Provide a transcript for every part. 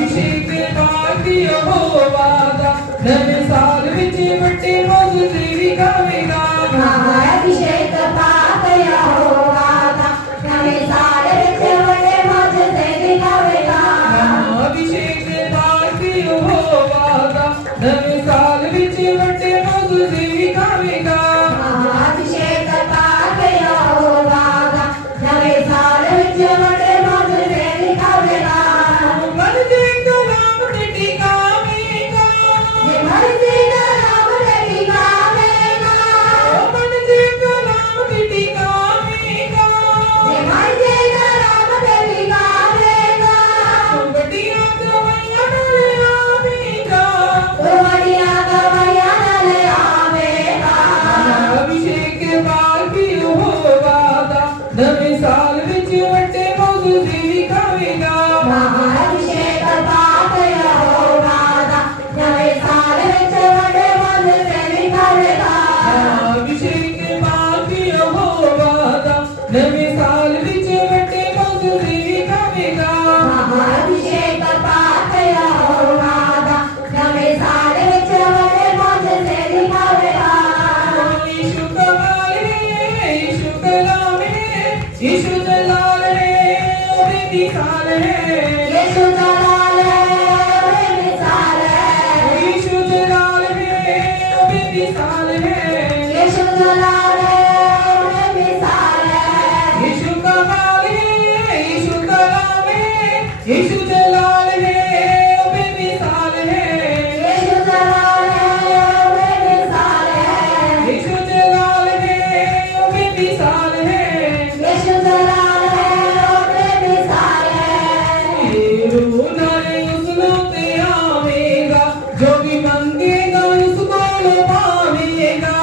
अभिषेक पाती यहोवादा नवे साल विच वटे रोज तेरी गावेगा अभिषेक पात यहोवादा नवे साल विच वटे रोज तेरी गावेगा अभिषेक पाती यहोवादा नवे साल विच वटे रोज तेरी गावेगा अभिषेक पात यहोवादा नवे साल विच वटे रोज तेरी गावेगा मन जे कलाम ते टिकावेगा मन जे कलाम ते टिकावेगा मन जे कलाम ते टिकावेगा मन जे कलाम ते टिकावेगा बड़िया गवाइयां नाल आवेगा बढ़िया गवाइयां नाल आवेगा अभिषेक पाती यहोवादा नवे साल विच वटे रोज तेरी गावेगा अभिषेक पात यहोवादा नवे साल विच वटे रोज तेरी गावेगा अभिषेक पाती यहोवादा नवे साल विच वटे रोज तेरी गावेगा अभिषेक पात यहोवादा नवे साल विच वटे रोज तेरी गावेगा यीशु कमाल है यीशु कलाम है यीशु जलाल है ओ बेमिसाल है यीशु जलाल है बेमिसाल है यीशु जलाल है ओ बेमिसाल है यीशु जलाल है बेमिसाल है यीशु कमाल है यीशु कलाम है यीशु जलाल है ओ बेमिसाल है यीशु जलाल है बेमिसाल है यीशु जलाल है ओ बेमिसाल है यीशु जलाल है बेमिसाल है हीरो नाले उसको ते आवेगा जो भी मंगेगा उसको पावेगा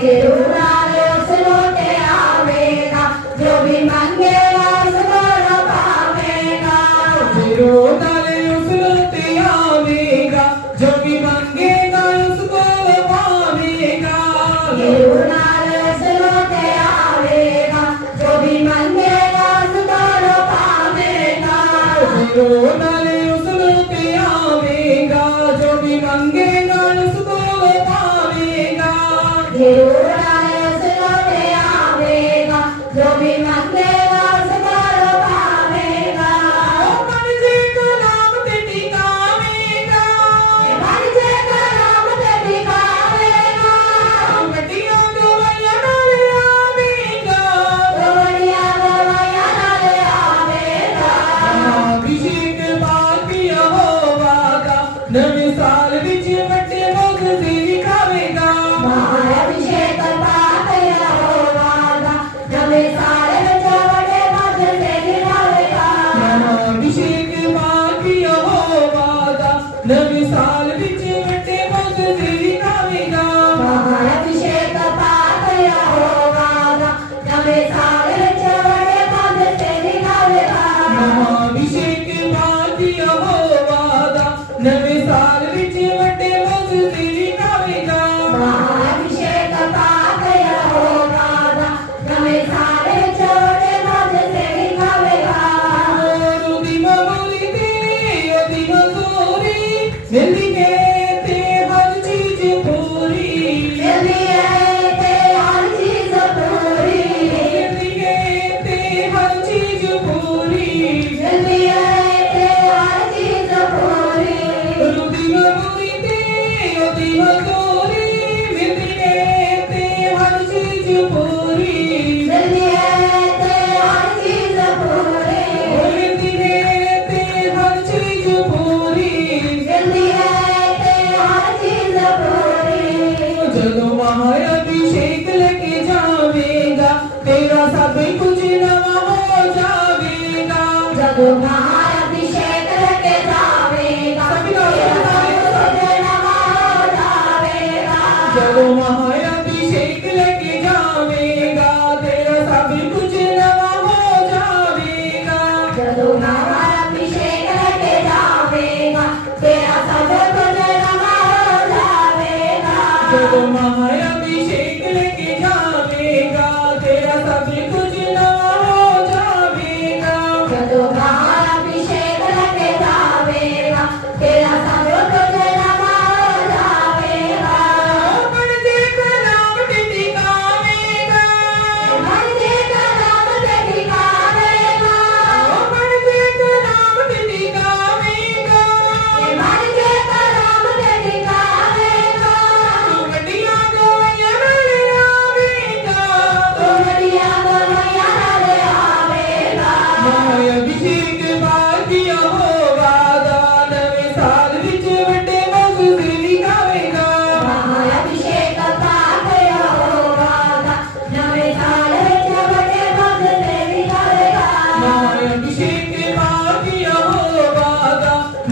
हीरो नाल उसको ते आवेगा जो भी मांगेगा उसको पावेगा हीरो नाले उसको ते आवेगा जो भी मंगेगा उसको पावेगा हीरो नाल उसको ते आवेगा जो भी मांगेगा उसको पावेगा हीरो नाले उसको ते आवेगा जो भी मंगेगा उसको पावेगा हीरो नाल उसको ते आवेगा जो भी मांगेगा उसको पावेगा मन जे कलाम ते टिकावेगा मन जे कलाम ते टिकावेगा बड़िया गवाइयां नाल आवेगा बढ़िया गवाइयां नाल आवेगा अभिषेक पाती यहोवादा नवे साल विच वटे रोज तेरी गावेगा अभिषेक पात यहोवादा नवे साल विच वटे रोज तेरी गावेगा अभिषेक पाती यहोवादा नवे साल विच वटे रोज तेरी गावेगा अभिषेक पात यहोवादा नवे साल विच वटे रोज तेरी गावेगा अभिषेक पाती यहोवादा नवे साल विच वटे रोज तेरी गावेगा अभिषेक पात यहोवादा नवे साल विच वटे रोज तेरी गावेगा ओदी ममोली तेरी ओदी मजूरी मिलदी है ते हर चीज पूरी मिलदी है ते हर चीज पूरी मिलदी है ते हर चीज पूरी मिलदी है ते हर चीज पूरी ओदी ममोली तेरी ओदी मजूरी मिलदी है ते हर चीज पूरी मिलदी है ते हर चीज पूरी मिलदी है ते हर चीज पूरी मिलदी है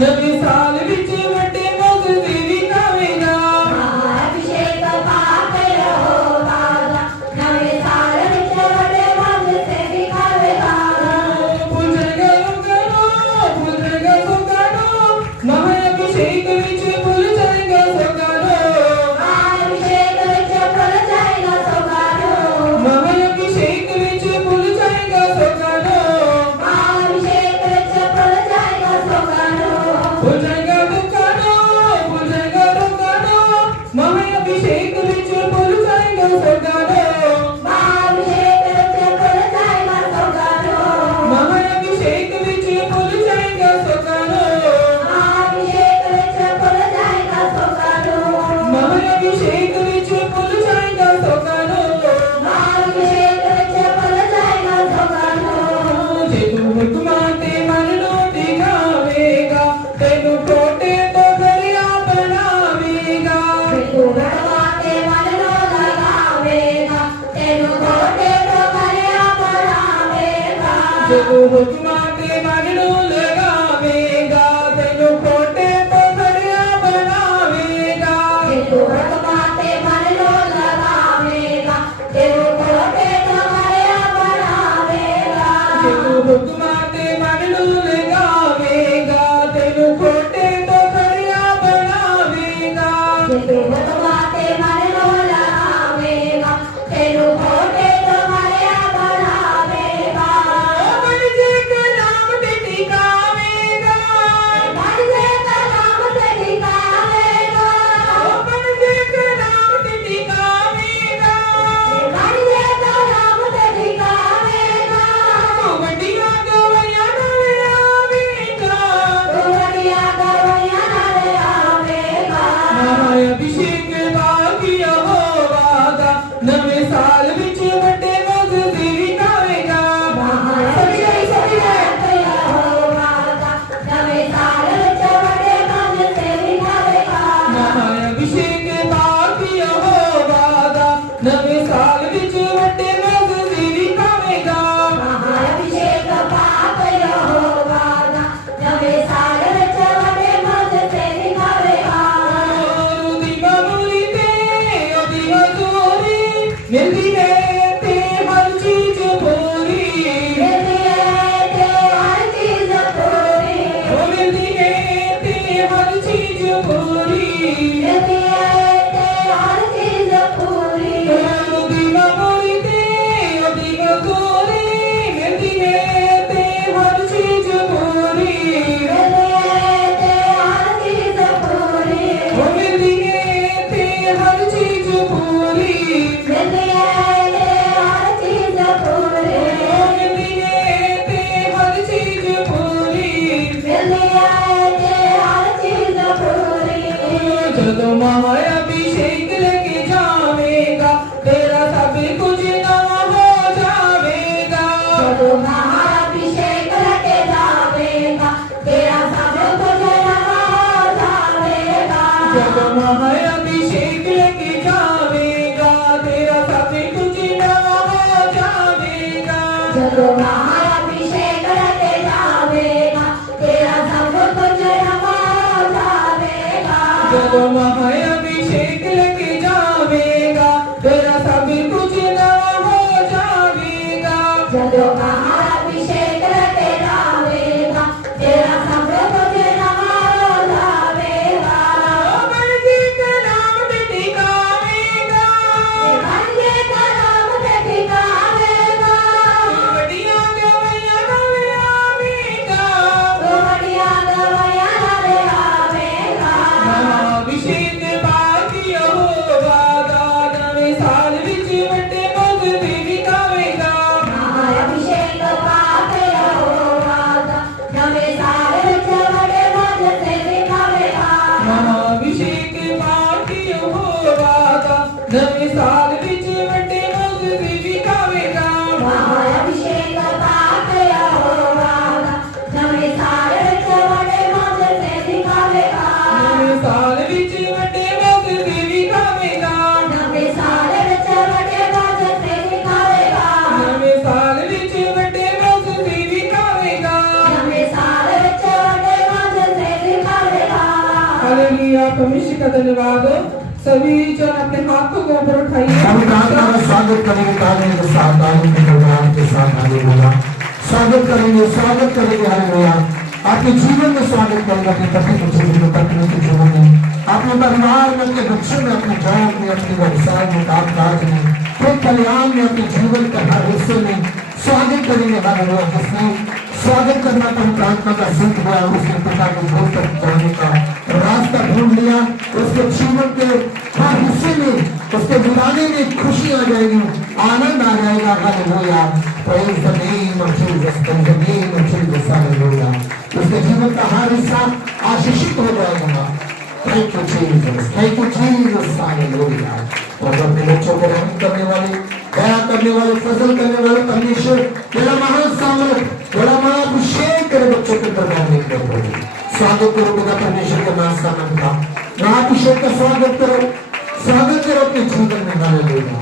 नवे साल विच वड्डे मोगते विखावेगा महाअभिषेक पाके यहोवा नवे साल विच वड्डे मोगते विखावेगा भुल जाएगा सोगानो महाअभिषेक विच भुल जाएगा सोगानो महाअभिषेक विच भुल जाएगा सोगानो महाअभिषेक विच भुल जाएगा सोगानो महाअभिषेक विच भुल जाएगा सोगानो भुल जाएगा दुकानो महाअभिषेक विच भुल जाएगा सोगानो महाअभिषेक विच भुल जाएगा सोगानो महाअभिषेक विच भुल जाएगा सोगानो महाअभिषेक विच भुल जाएगा सोगानो महाअभिषेक विच भुल जाएगा सोगानो महाअभिषेक विच भुल जाएगा सोगानो जे तू हुक्मां ते मन नो टिकावेगा तेनू टोटे तो दरिया बनावेगा तू भगवाते मन नो लगावेगा तेनु कोटे तो करया बनावेगा जे तू हुक्मां ते मन नो लगावेगा तेनू टोटे तो दरिया बनावेगा तू भगवाते मन नो लगावेगा तेनु कोटे तो करया बनावेगा जे तू हुक्मां ते मन नो लगावेगा तेनू टोटे तो दरिया बनावेगा तू भगवाते मन नो लगावेगा तेनु कोटे तो करया बनावेगा बन जे कलाम ते टिकावेगा मन से कलाम से निकालेगा बन जे कलाम ते टिकावेगा मन से कलाम से निकालेगा वड्डियां गवाइयां नाले आवेगा बढ़िया गवैया नाले आवेगा महाअभिषेक बाकी यहोवा दा नवे साल विच वड्डे मोगते विखावेगा महाअभिषेक यहोवा दा नवे साल विच वड्डे मोगते विखावेगा महाअभिषेक बाकी यहोवा दा नवे साल विच वड्डे मोगते विखावेगा महाअभिषेक पाप यहोवा दा नवे साल विच वड्डे मोगते विखावेगा ओदी मामूली ते ओदी मजूरी मिलदी है ते हर चीज पूरी मिलती है ते हर चीज पूरी ओ मिलदी है ते हर चीज पूरी मिलती है ते हर चीज पूरी ओदी मामूली ते ओदी मजूरी मिलदी है ते हर चीज पूरी मिलती है ते हर चीज पूरी ओ मिलदी है ते हर चीज पूरी मिलती है ते हर चीज पूरी मिलदी है ते हर चीज पूरी मिलती है ते हर चीज पूरी ਜਦੋਂ महाअभिषेक लेके जावेगा तेरा सब कुछ नवा हो जावेगा जब महाअभिषेक लेके जावेगा तेरा सब कुछ नवा हो जावेगा जब महाअभिषेक लेके जावेगा तेरा सब कुछ नवा हो जावेगा जब महाअभिषेक लेके जावेगा तेरा सब कुछ नवा हो जावेगा जब महाअभिषेक लेके जावेगा तेरा सब कुछ नवा हो जावेगा जब महाअभिषेक लेके जावेगा तेरा सब कुछ नवा हो जावेगा बन जे कलाम ते टिकावेगा मन के कलाम से ठिकावेगा वड्डियां गवाइयां नाले आवेगा बढ़िया गवैया नाले आवेगा महाअभिषेक बाकी हालेलुया, परमेश्वर का धन्यवाद हो। सभी जन अपने हाथों को ऊपर उठाइए। हम प्रार्थना का स्वागत करेंगे ताली के साथ, ताली के गड़गड़ाहट के साथ। हालेलुया, स्वागत करेंगे, स्वागत करेंगे। हालेलुया, आपके जीवन में स्वागत करेंगे, अपने पति के जीवन में, पत्नी के जीवन में, अपने परिवार में, अपने बच्चों में, अपने जॉब में, अपने व्यवसाय में, काम काज में, खेत खलिहान में, अपने जीवन के हर हिस्से में स्वागत करेंगे। हालेलुया, जिसने स्वागत करना तो प्रार्थना का सीख दिया, उसके पिता के घर तक जाने का रास्ता ढूंढ लिया, उसके जीवन के हर हिस्से में, उसके बुलाने में खुशी आ जाएगी, आनंद आ जाएगा। Hallelujah, praise the name of Jesus, praise the name of Jesus, hallelujah. उसके जीवन का हर हिस्सा आशीषित हो जाएगा। Thank you Jesus, thank you Jesus, hallelujah. और अपने बच्चों को रहम करने वाले, दया करने वाले, फजल करने वाले परमेश्वर, तेरा महान सामर्थ, तेरा महाअभिषेक तेरे बच्चों के ऊपर रहने करो। स्वागत करो पिता परमेश्वर के महान सामर्थ का, महाअभिषेक का स्वागत करो, स्वागत करो अपने जीवन में। हालेलुया,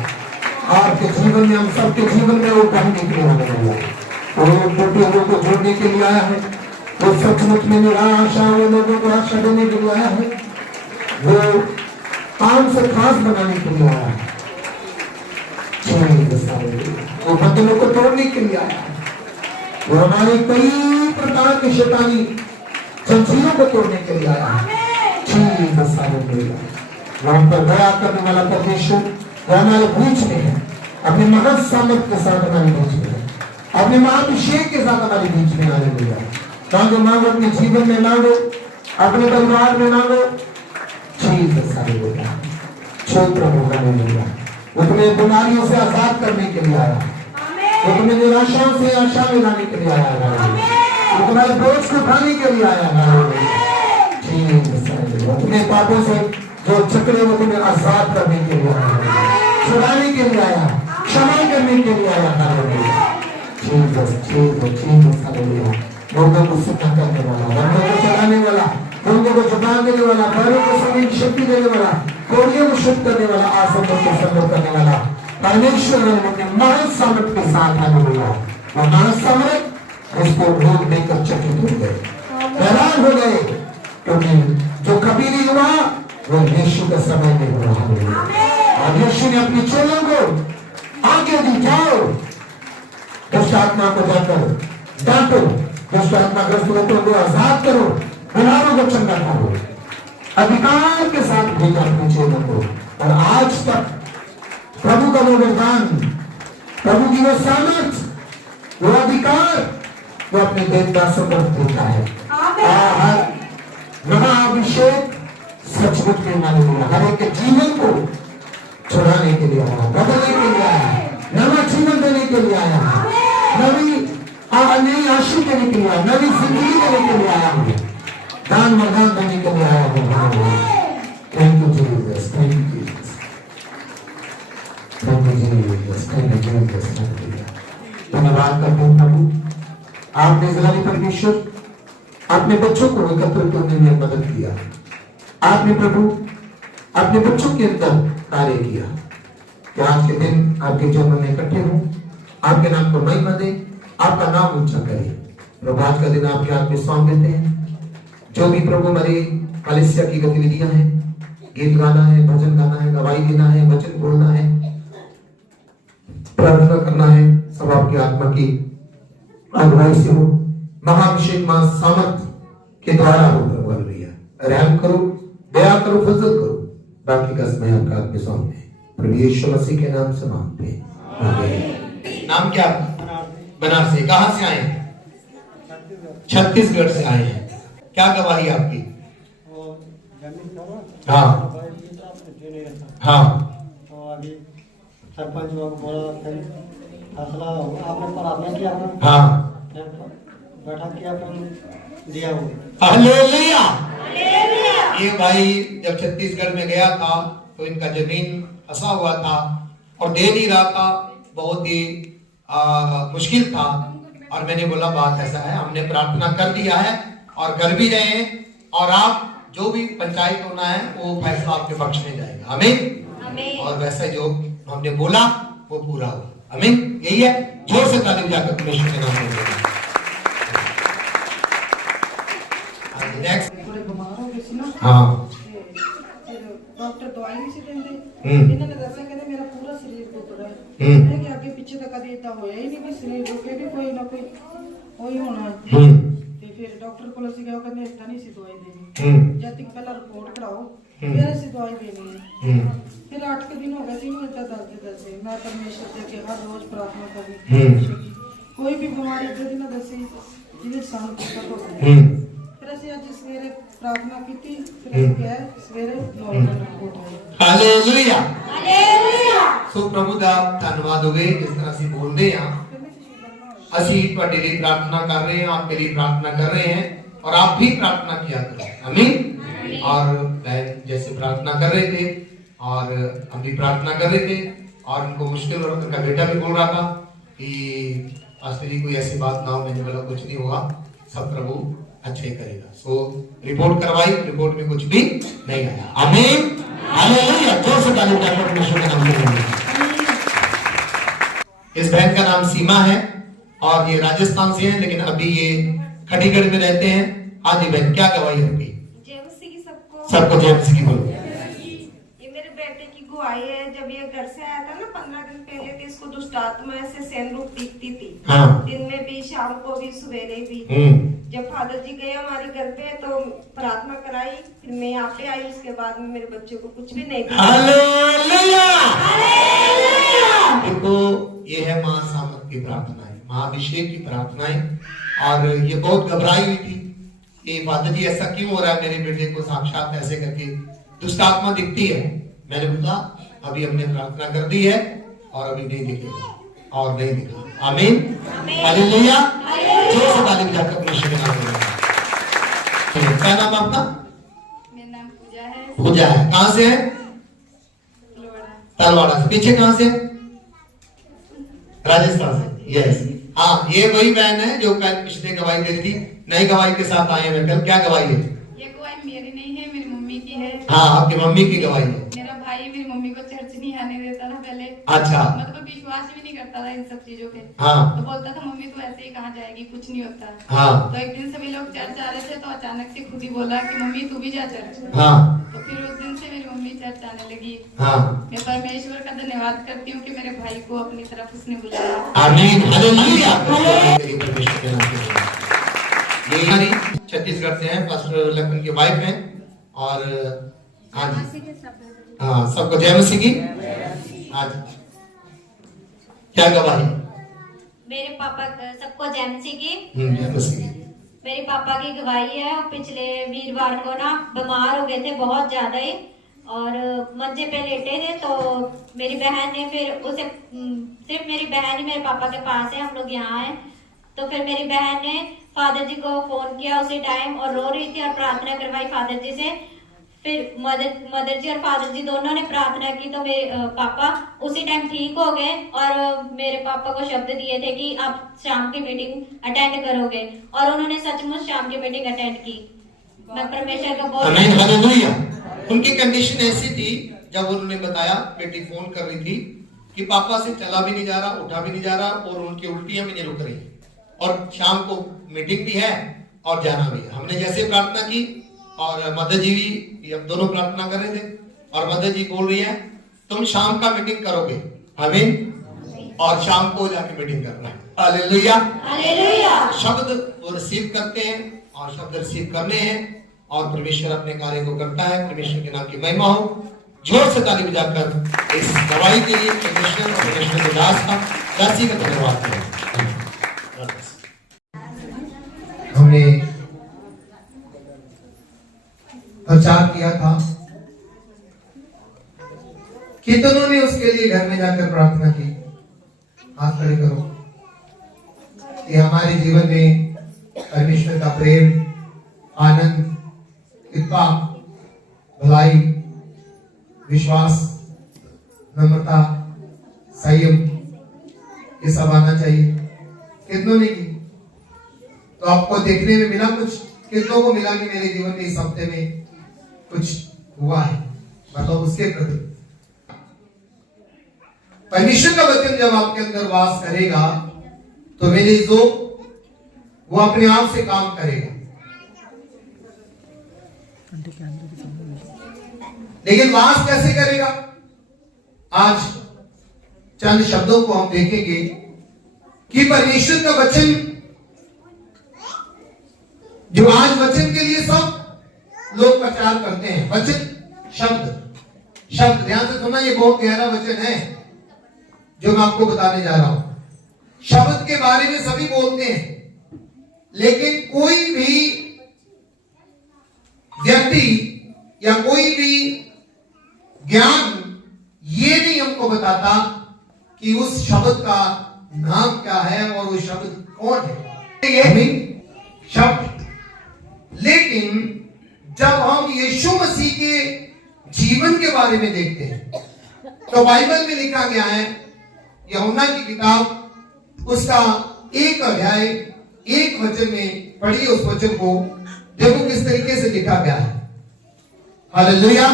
आपके जीवन में, हम सबके जीवन में वो बढ़ने के लिए हालेलुया, वो टूटे हुए को जोड़ने के लिए आया है, वो सचमुच में निराशा हुए लोगों को आशा देने के लिए आया है, वो काम से खास बनाने के लिए आया है, वो बंधनों को तोड़ने के लिए आया है, वो हमारे कई प्रकार के शैतानी जंजीरों को तोड़ने के लिए आया है। वहां पर दया करने वाला परमेश्वर वो हमारे बीच में है, अपने महान सामर्थ के साथ हमारे बीच में है, अपने महाअभिषेक के साथ हमारे बीच में आने लगा। मांगो, मांगो, अपने जीवन में मांगो, अपने परिवार में मांगो। वो तुम्हें बीमारियों से आजाद करने के लिए आया, वो तुम्हें निराशाओं से आशा में लाने के लिए आया, वो तुम्हारे बोझ को उठाने के लिए आया, तुम्हें पापों से जो चक्रे वो तुम्हें आजाद करने के लिए आया, छुड़ाने के लिए आया, क्षमा करने के लिए आया। लोगों को सिद्ध करने वाला, बंदों को चलाने वाला, लोगों को जुबान देने वाला, पैरों को सुनने की शक्ति देने वाला, कोड़ियों को शुद्ध करने वाला, आसनों को संभव करने वाला परमेश्वर ने अपने महान सामर्थ के साथ आने वाला, वो महान सामर्थ इसको लोग देखकर चकित हो गए, हैरान हो गए, क्योंकि जो कभी नहीं हुआ वो यीशु का समय में हुआ। और यीशु ने अपने चेलों को आगे दी, जाओ दुष्ट आत्मा को जाकर डांटो, दुष्ट आत्मा ग्रस्त लोगों को आजाद करो, बीमारों को चंगा करो, अधिकार के साथ भेजा अपने चेलों को। और आज तक प्रभु का वो वरदान, प्रभु की वो सामर्थ, वो अधिकार वो अपने देवदासों पर देता है। महाअभिषेक सचमुच में मालूम हुआ, हर एक के जीवन को छुड़ाने के लिए आया, बदलने के लिए आया, नवा जीवन देने के लिए आया, नई आशा देने के लिए आया, नवी जिंदगी देने के लिए आया, दान वरदान देने के लिए आया हूँ। Thank you Jesus, thank you Jesus, thank you Jesus, thank you Jesus. धन्यवाद करते हैं प्रभु, आपने इस्राएली परमेश्वर अपने बच्चों को एकत्र करने में मदद किया। आपने प्रभु अपने बच्चों के अंदर कार्य किया कि आज के दिन आपके जन्म में इकट्ठे हों, आपके नाम को महिमा दे, आपका नाम ऊंचा करे। प्रभु आज का दिन आपके हाथ में सौंप देते हैं। जो भी प्रभु हमारे कलीसिया की गतिविधियां हैं, गीत गाना है, भजन गाना है, गवाही देना है, वचन बोलना है, प्रार्थना करना है, सब आपकी आत्मा की अगुवाई से हो, महाअभिषेक मां सामर्थ के द्वारा हो। प्रभु हालेलुया, रहम करो, दया करो, फजल करो। बाकी का समय आपका हाथ में सौंपते हैं, प्रभु यीशु मसीह के नाम से मांगते हैं, आमीन। नाम क्या? बनारस से। कहां से आए? छत्तीसगढ़ से आए हैं। क्या गवाही आपकी? हाँ हाँ, तो अभी सरपंच लोग बोला फैसला आपने पढ़ाने किया, हाँ बैठक किया, फिर दिया वो। हालेलुया। ये भाई जब छत्तीसगढ़ में गया था तो इनका जमीन फंसा हुआ था और दे नहीं रहा था, बहुत ही मुश्किल था। और मैंने बोला बात ऐसा है, हमने प्रार्थना कर दिया है और कर भी रहे हैं, और आप जो भी पंचायत होना है वो फैसला आपके पक्ष में जाएगा। आमीन। और वैसे जो हमने बोला वो पूरा हुआ। आमीन। यही है। जोर से ताली जाकर परमेश्वर के नाम में। नेक्स्ट। थोड़े बीमार हो गए सी ना हाँ ਤੇ ਫਿਰ ਡਾਕਟਰ ਦਵਾਈ ਨਹੀਂ ਸੀ ਦਿੰਦੇ ਹੂੰ। ਇਹਨਾਂ ਨੇ ਦੱਸਿਆ ਕਹਿੰਦੇ ਮੇਰਾ ਪੂਰਾ ਸਰੀਰ ਦੁਖ ਰਿਹਾ ਹੂੰ। ਹੈ ਕਿ ਅੱਗੇ ਪਿੱਛੇ ਤਾਂ ਕਦੇ ਇਦਾਂ ਹੋਇਆ ਹੀ ਨਹੀਂ ਵੀ ਸਰੀਰ ਦੁਖੇ ਵੀ ਕੋਈ ਨਾ ਕੋਈ ਹੋਈ ਹੋਣਾ ਹੂੰ ਤੇ ਫਿਰ ਡਾਕਟਰ ਕੋਲ ਅਸੀਂ ਗਏ ਉਹ ਕਹਿੰਦੇ ਇਦਾਂ ਨਹੀਂ ਸੀ ਦਵਾਈ ਦੇਣੀ ਹੂੰ ਜਦ ਤੱਕ ਪਹਿਲਾਂ ਰਿਪੋਰਟ ਕਰਾਓ ਹੂੰ। ਫਿਰ ਅਸੀਂ ਦਵਾਈ ਦੇਣੀ ਹੈ ਹੂੰ ਫਿਰ 8 ਕੁ ਦਿਨ ਹੋ ਗਏ ਸੀ ਇਹਨੂੰ ਇਦਾਂ ਦੱਸਦੇ ਮੈਂ ਪਰਮੇਸ਼ਰ ਦੇ ਅੱਗੇ ਹਰ ਰੋਜ਼ ਪ੍ਰਾਰਥਨਾ ਕਰਦੀ ਹੂੰ। ਕੋਈ ਵੀ ਬਿਮਾਰੀ ਇੱਦਾਂ ਦੀ ਨਾ ਦੱਸੀ ਜਿਹਦੇ ਸਾਨੂੰ ਪਤਾ ਹੋਵੇ ਹੂੰ ਫਿਰ ਅਸੀਂ ਅੱਜ ਸਵੇਰੇ ਪ੍ਰਾਰਥਨਾ ਕੀਤੀ ਫਿਰ ਅਸੀਂ ਕਿਹਾ ਸਵੇਰੇ ਨੋਰਮਲ ਰਿਪੋਰਟ ਆਈ ਹਾਲੇਲੂਇਆ। ਹਾਲੇਲੂਇਆ। ਸੋ ਪ੍ਰਭੂ ਦਾ ਧੰਨਵਾਦ ਹੋਵੇ ਜਿਸ ਤਰ੍ਹਾਂ ਅਸੀਂ ਬੋਲਦੇ ਹਾਂ ਅਸੀਂ ਤੁਹਾਡੇ लिए प्रार्थना कर रहे हैं, आपके लिए प्रार्थना कर रहे हैं और आप भी प्रार्थना किया करें। आमीन। और बहन जैसे प्रार्थना कर रहे थे और हम भी प्रार्थना कर रहे थे और उनको मुश्किल और उनका बेटा भी बोल रहा था कि पास्टर जी कोई ऐसी बात ना हो। मैंने बोला कुछ नहीं होगा, सब प्रभु अच्छे करेगा। सो रिपोर्ट करवाई, रिपोर्ट में कुछ भी नहीं आया। आमीन हालेलुया। जोर से ताली बजाकर परमेश्वर का नाम लेंगे। इस बहन का नाम सीमा है और ये राजस्थान से है लेकिन अभी ये खटीगढ़ में रहते हैं। हाँ जी बहन, क्या गवाही है आपकी? जय मसीह की सबको। सबको जय मसीह की बोलो। ये मेरे बेटे की गवाही है। जब ये घर से आया था ना 15 दिन पहले, तो इसको दुष्ट आत्मा ऐसे सैन रूप दिखती थी। हाँ। दिन में भी, शाम को भी, सवेरे भी। जब फादर जी गए हमारे घर पे तो प्रार्थना कराई, फिर मैं यहाँ पे आई। उसके बाद में मेरे बच्चे को कुछ भी नहीं दिया। हालेलुया। देखो ये है मां सामत की प्रार्थनाएं, महाअभिषेक की प्रार्थनाएं। और ये बहुत घबराई हुई थी कि फादर जी ऐसा क्यों हो रहा है, मेरे बेटे को साक्षात ऐसे करके दुष्ट आत्मा दिखती है। मैंने बोला अभी हमने प्रार्थना कर दी है और अभी नहीं दिखेगा और नहीं दिखा। आमीन हालेलुया। जोर से ताली बजाकर परमेश्वर के नाम में। क्या नाम आपका? मेरा नाम पूजा है। पूजा है। कहाँ से है? तलवाड़ा से। पीछे कहाँ से? राजस्थान से। यस हाँ, ये वही बहन है जो कल पिछले गवाही दे थी, नई गवाही के साथ आए हैं कल। क्या गवाही है? ये गवाही मेरी नहीं है, मेरी मम्मी की है। हाँ, आपकी मम्मी की गवाही है। मेरा भाई मेरी मम्मी को चर्च नहीं आने देता था पहले। अच्छा। मतलब विश्वास भी नहीं करता था इन सब चीजों पे। हाँ। तो बोलता था मम्मी तू ऐसे ही कहाँ जाएगी, कुछ नहीं होता। हाँ। तो एक दिन सभी लोग चर्च आ रहे थे तो अचानक से खुद ही बोला कि मम्मी तू भी जा चर्च। हाँ। तो फिर उस दिन से मेरी मम्मी चर्च आने लगी। हाँ। मैं परमेश्वर का धन्यवाद करती हूँ कि मेरे भाई को अपनी तरफ उसने बुलाया। आमीन हालेलुया। परमेश्वर के नाम में। ये हमारी छत्तीसगढ़ से है, पास्टर लखन की वाइफ है। और हाँ जी हाँ, सबको जय मसीह की। हाँ जी, क्या गवाही? मेरे पापा सबको जय मसीह की। जय मसीह की। मेरे पापा की गवाही है। पिछले वीरवार को ना बीमार हो गए थे बहुत ज्यादा ही और मंजे पे लेटे थे। तो मेरी बहन ने फिर उसे सिर्फ मेरी बहन ही मेरे पापा के पास है, हम लोग यहाँ हैं। तो फिर मेरी बहन ने फादर जी को फोन किया उसी टाइम और रो रही थी और प्रार्थना करवाई फादर जी से। फिर मदर जी और फादर जी दोनों ने प्रार्थना की तो मेरे पापा उसी टाइम ठीक हो गए और मेरे पापा को शब्द दिए थे कि आप शाम की मीटिंग अटेंड करोगे और उन्होंने सचमुच शाम की मीटिंग अटेंड की। मैं परमेश्वर का बहुत आमीन हालेलुया। उनकी कंडीशन ऐसी थी, जब उन्होंने बताया, बेटी फोन कर रही थी कि पापा से चला भी नहीं जा रहा, उठा भी नहीं जा रहा और उनकी उल्टियां भी नहीं रुक रही और शाम को मीटिंग भी है और जाना भी है। हमने जैसे प्रार्थना की और मदर जी भी, हम दोनों प्रार्थना कर रहे थे और मदर जी बोल रही है तुम शाम का मीटिंग करोगे। आमीन। और शाम को जाके मीटिंग करना है। हालेलुया। हालेलुया। शब्द वो रिसीव करते हैं और शब्द रिसीव करने हैं और परमेश्वर अपने कार्य को करता है। परमेश्वर के नाम की महिमा हो। जोर से ताली बजाकर इस गवाही के लिए परमेश्वर और परमेश्वर के दास का दासी का धन्यवाद करें। हमने प्रचार किया था, कितनों ने उसके लिए घर में जाकर प्रार्थना की? हाथ खड़े करो। कि हमारे जीवन में परमेश्वर का प्रेम, आनंद, कृपा, भलाई, विश्वास, नम्रता, संयम ये सब आना चाहिए। कितनों ने की? तो आपको देखने में मिला कुछ? कितनों को मिला कि मेरे जीवन में इस हफ्ते में कुछ हुआ है? मतलब उसके प्रति परमेश्वर का वचन जब आपके अंदर वास करेगा तो मेरे जो वो अपने आप से काम करेगा। लेकिन वास कैसे करेगा? आज चंद शब्दों को हम देखेंगे कि परमेश्वर का वचन, जो आज वचन के लिए सब लोग प्रचार करते हैं, वचन शब्द ध्यान से सुनना, ये बहुत गहरा वचन है जो मैं आपको बताने जा रहा हूं। शब्द के बारे में सभी बोलते हैं, लेकिन कोई भी व्यक्ति या कोई भी ज्ञान ये नहीं हमको बताता कि उस शब्द का नाम क्या है और वो शब्द कौन है। ये भी शब्द, लेकिन जब हम यीशु मसीह के जीवन के बारे में देखते हैं तो बाइबल में लिखा गया है, यूहन्ना की किताब उसका 1 अध्याय 1 वचन में पढ़िए उस वचन को, देखो किस तरीके से लिखा गया है। हालेलुया।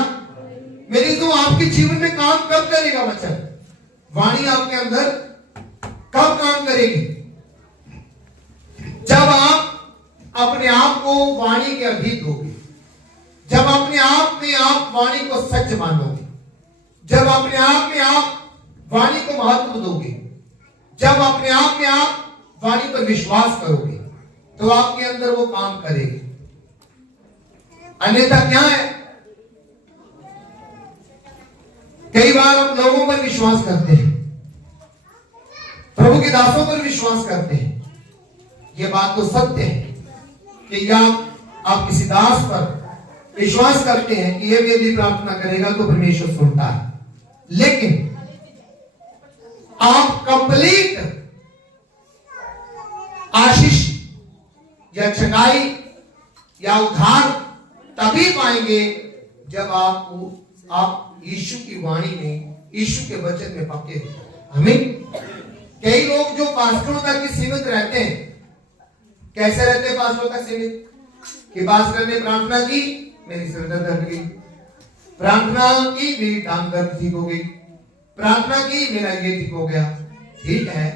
मेरी तो आपके जीवन में काम कब करेगा वचन? वाणी आपके अंदर कब काम करेगी? जब आप अपने आप को वाणी के अधीन होगे, जब अपने आप में आप वाणी को सच मानोगे, जब अपने आप में आप वाणी को महत्व दोगे, जब अपने आप में आप वाणी पर विश्वास करोगे, तो आपके अंदर वो काम करेगी। अन्यथा क्या है? कई बार हम लोगों पर विश्वास करते हैं, प्रभु के दासों पर विश्वास करते हैं। यह बात तो सत्य है कि आप किसी दास पर विश्वास करते हैं कि यह यदि प्रार्थना करेगा तो परमेश्वर सुनता है, लेकिन आप कंप्लीट आशीष या छकाई या उद्धार तभी पाएंगे जब आप यीशु की वाणी में, यीशु के वचन में पक्के हो। हमें कई लोग जो पास्टरों तक सीमित रहते हैं, कैसे रहते हैं पास्टरों तक सीमित? कि पास्टर ने प्रार्थना की, मेरी सिर दर्द हट गई, प्रार्थना की, मेरी टांग दर्द ठीक हो गई, प्रार्थना की, मेरा ये ठीक हो गया। ठीक है,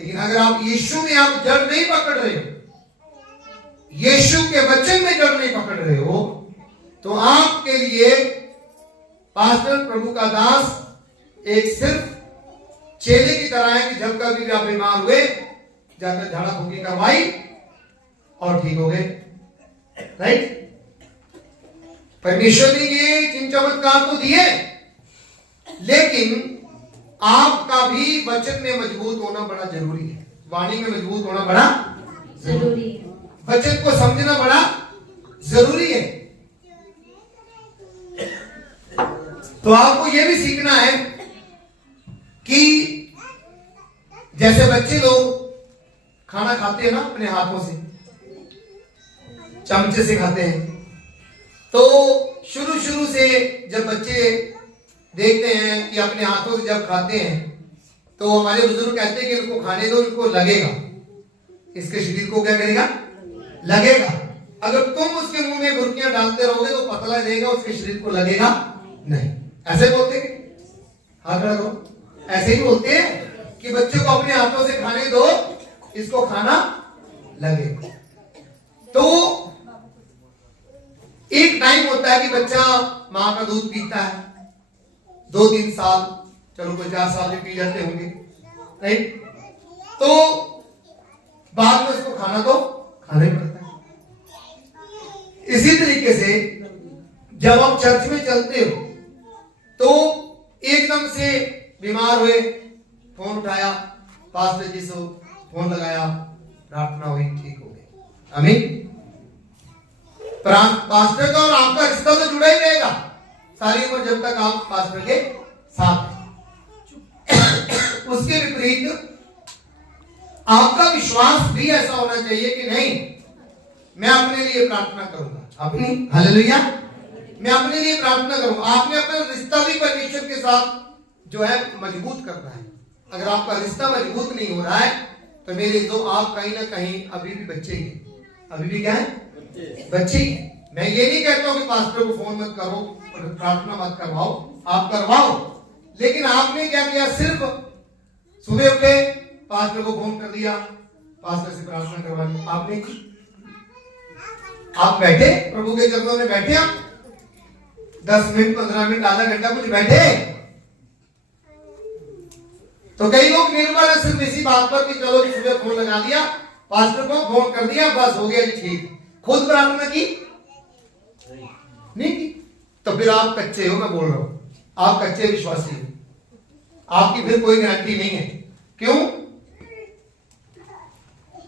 लेकिन अगर आप यीशु में आप जड़ नहीं पकड़ रहे हो, यीशु के वचन में जड़ नहीं पकड़ रहे हो, तो आपके लिए पास्टर, प्रभु का दास एक सिर्फ चेले की तरह है कि जब कभी भी आप बीमार हुए, जाकर झाड़ा फूकी करवाई और ठीक हो गए। राइट? परमेश्वर ने ये चिन्ह चमत्कार तो दिए, लेकिन आपका भी वचन में मजबूत होना बड़ा जरूरी है, वाणी में मजबूत होना बड़ा जरूरी है, वचन को समझना बड़ा जरूरी है। तो आपको यह भी सीखना है कि जैसे बच्चे लोग खाना खाते हैं ना अपने हाथों से, चमचे से खाते हैं, तो शुरू से जब बच्चे देखते हैं कि अपने हाथों से जब खाते हैं, तो हमारे बुजुर्ग कहते हैं कि उनको खाने दो, उनको लगेगा, इसके शरीर को क्या करेगा? लगेगा। अगर तुम उसके मुंह में बुर्कियां डालते रहोगे तो पतला रहेगा, उसके शरीर को लगेगा नहीं। ऐसे बोलते हैं, हाथ रखो, ऐसे ही बोलते हैं कि बच्चे को अपने हाथों से खाने दो, इसको खाना लगेगा। तो एक टाइम होता है कि बच्चा मां का दूध पीता है, 2-3 साल, चलो कोई 4 साल भी पी जाते होंगे, राइट? तो बाद में उसको खाना तो खाना ही पड़ता है। इसी तरीके से जब आप चर्च में चलते हो तो एकदम से बीमार हुए, फोन उठाया, पास्टर जी से फोन लगाया, प्रार्थना हुई, ठीक हो गए। आमीन। पास्टर का और आपका रिश्ता तो जुड़ा ही रहेगा सारी उम्र, जब तक आप पास्टर के साथ हैं। उसके विपरीत आपका विश्वास भी ऐसा होना चाहिए कि नहीं, मैं अपने लिए प्रार्थना करूंगा, अपनी, हालेलुया, मैं अपने लिए प्रार्थना करूंगा। आपने अपना रिश्ता भी परमेश्वर के साथ जो है मजबूत करना है। अगर आपका रिश्ता मजबूत नहीं हो रहा है तो मेरे तो आप कहीं ना कहीं अभी भी बच्चे ही, अभी भी क्या है? बच्चे ही। मैं ये नहीं कहता हूं कि पास्टर को फोन मत करो, प्रार्थना मत करवाओ, आप करवाओ, लेकिन आपने क्या किया? सिर्फ सुबह उठे, पास्टर को फोन कर दिया, पास्टर से प्रार्थना करवा ली, आपने की? आप बैठे प्रभु के चरणों में बैठे, आप 10 मिनट 15 मिनट आधा घंटा कुछ बैठे। तो कई लोग निर्भर है सिर्फ इसी बात पर कि चलो सुबह फोन लगा दिया, पास्टर को फोन कर दिया, बस हो गया जी ठीक। खुद प्रार्थना की नहीं की, तो फिर आप कच्चे हो, मैं बोल रहा हूं, आप कच्चे विश्वासी हो, आपकी फिर कोई गारंटी नहीं है। क्यों?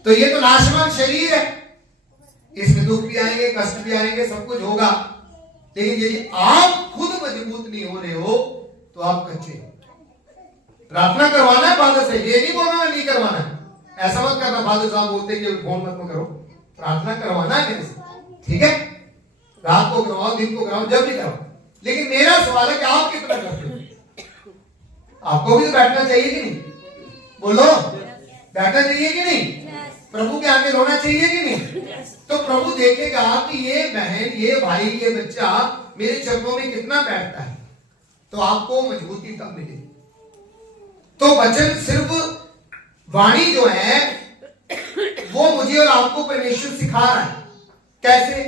तो ये तो नाशवान शरीर है, इसमें दुख भी आएंगे, कष्ट भी आएंगे, सब कुछ होगा, लेकिन यदि आप खुद मजबूत नहीं हो रहे हो तो आप कच्चे हो। प्रार्थना करवाना है फादर से, ये नहीं बोलना नहीं करवाना है, ऐसा मत करना फादर साहब बोलते कि फोन मत करो, प्रार्थना करवाना है मेरे से, ठीक है, रात को करवाओ, दिन को कराओ, जब भी कराओ। लेकिन मेरा सवाल है कि आप कितना करते हो? आपको भी तो बैठना चाहिए कि नहीं? बोलो, बैठना चाहिए कि नहीं? प्रभु के आगे रोना चाहिए कि नहीं? तो प्रभु देखेगा कि ये बहन, ये भाई, ये बच्चा मेरे चरणों में कितना बैठता है, तो आपको मजबूती तब मिलेगी। तो वचन सिर्फ वाणी जो है वो मुझे और आपको परमेश्वर सिखा रहा है। कैसे?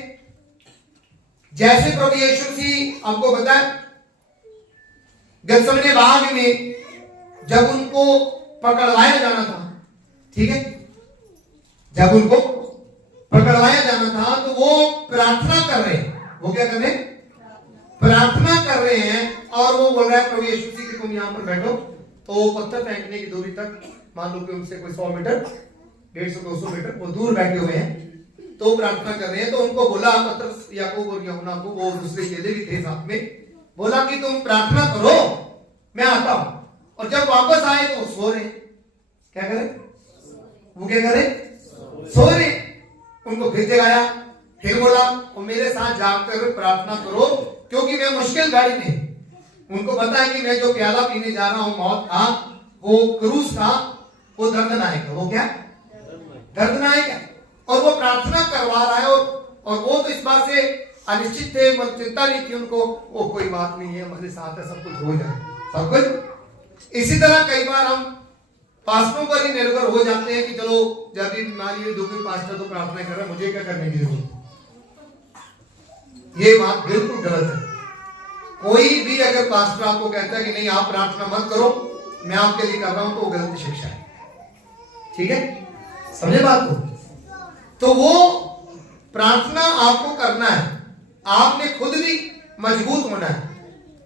जैसे प्रभु यीशु मसीह आपको पता है गतसमने बाग में जब उनको पकड़वाया जाना था, ठीक है, जब उनको पकड़वाया जाना था तो वो प्रार्थना कर रहे हैं। वो क्या कर रहे हैं? प्रार्थना कर रहे हैं। और वो बोल रहा है प्रभु यीशु मसीह कि तुम यहां पर बैठो। तो पत्थर फेंकने की दूरी तक, मान लो कि उनसे कोई 100 मीटर, 150-200 मीटर वो दूर बैठे हुए हैं, तो प्रार्थना कर रहे हैं। तो उनको बोला, पतरस, याकूब और यूहन्ना को, वो दूसरे चेले भी थे साथ में, बोला कि तुम प्रार्थना करो, मैं आता हूं। और जब वापस आए तो सो रहे। क्या करे? वो क्या करे? सो रहे। उनको फिर जगाया, फिर बोला और मेरे साथ जाकर प्रार्थना करो, क्योंकि मैं मुश्किल घड़ी में, उनको पता है कि मैं जो प्याला पीने जा रहा हूं मौत का, वो क्रूस का, वो दर्दनायक है। वो क्या? दर्दनायक है। और वो प्रार्थना करवा रहा है। और वो तो इस बात से अनिश्चित थे, चिंता नहीं थी उनको, वो कोई बात नहीं है, हमारे साथ है, सब कुछ हो जाए, सब कुछ। इसी तरह कई बार हम पास्टरों पर ही निर्भर हो जाते हैं कि चलो जब भी हमारी दुखी पास्टर तो प्रार्थना कर रहा है, मुझे क्या करने की जरूरत। ये बात बिल्कुल गलत है। कोई भी अगर पास्टर आपको कहता है कि नहीं आप प्रार्थना मत करो, मैं आपके लिए कर रहा हूं, तो वो गलत शिक्षा है। ठीक है, समझे बात को? तो वो प्रार्थना आपको करना है, आपने खुद भी मजबूत होना है।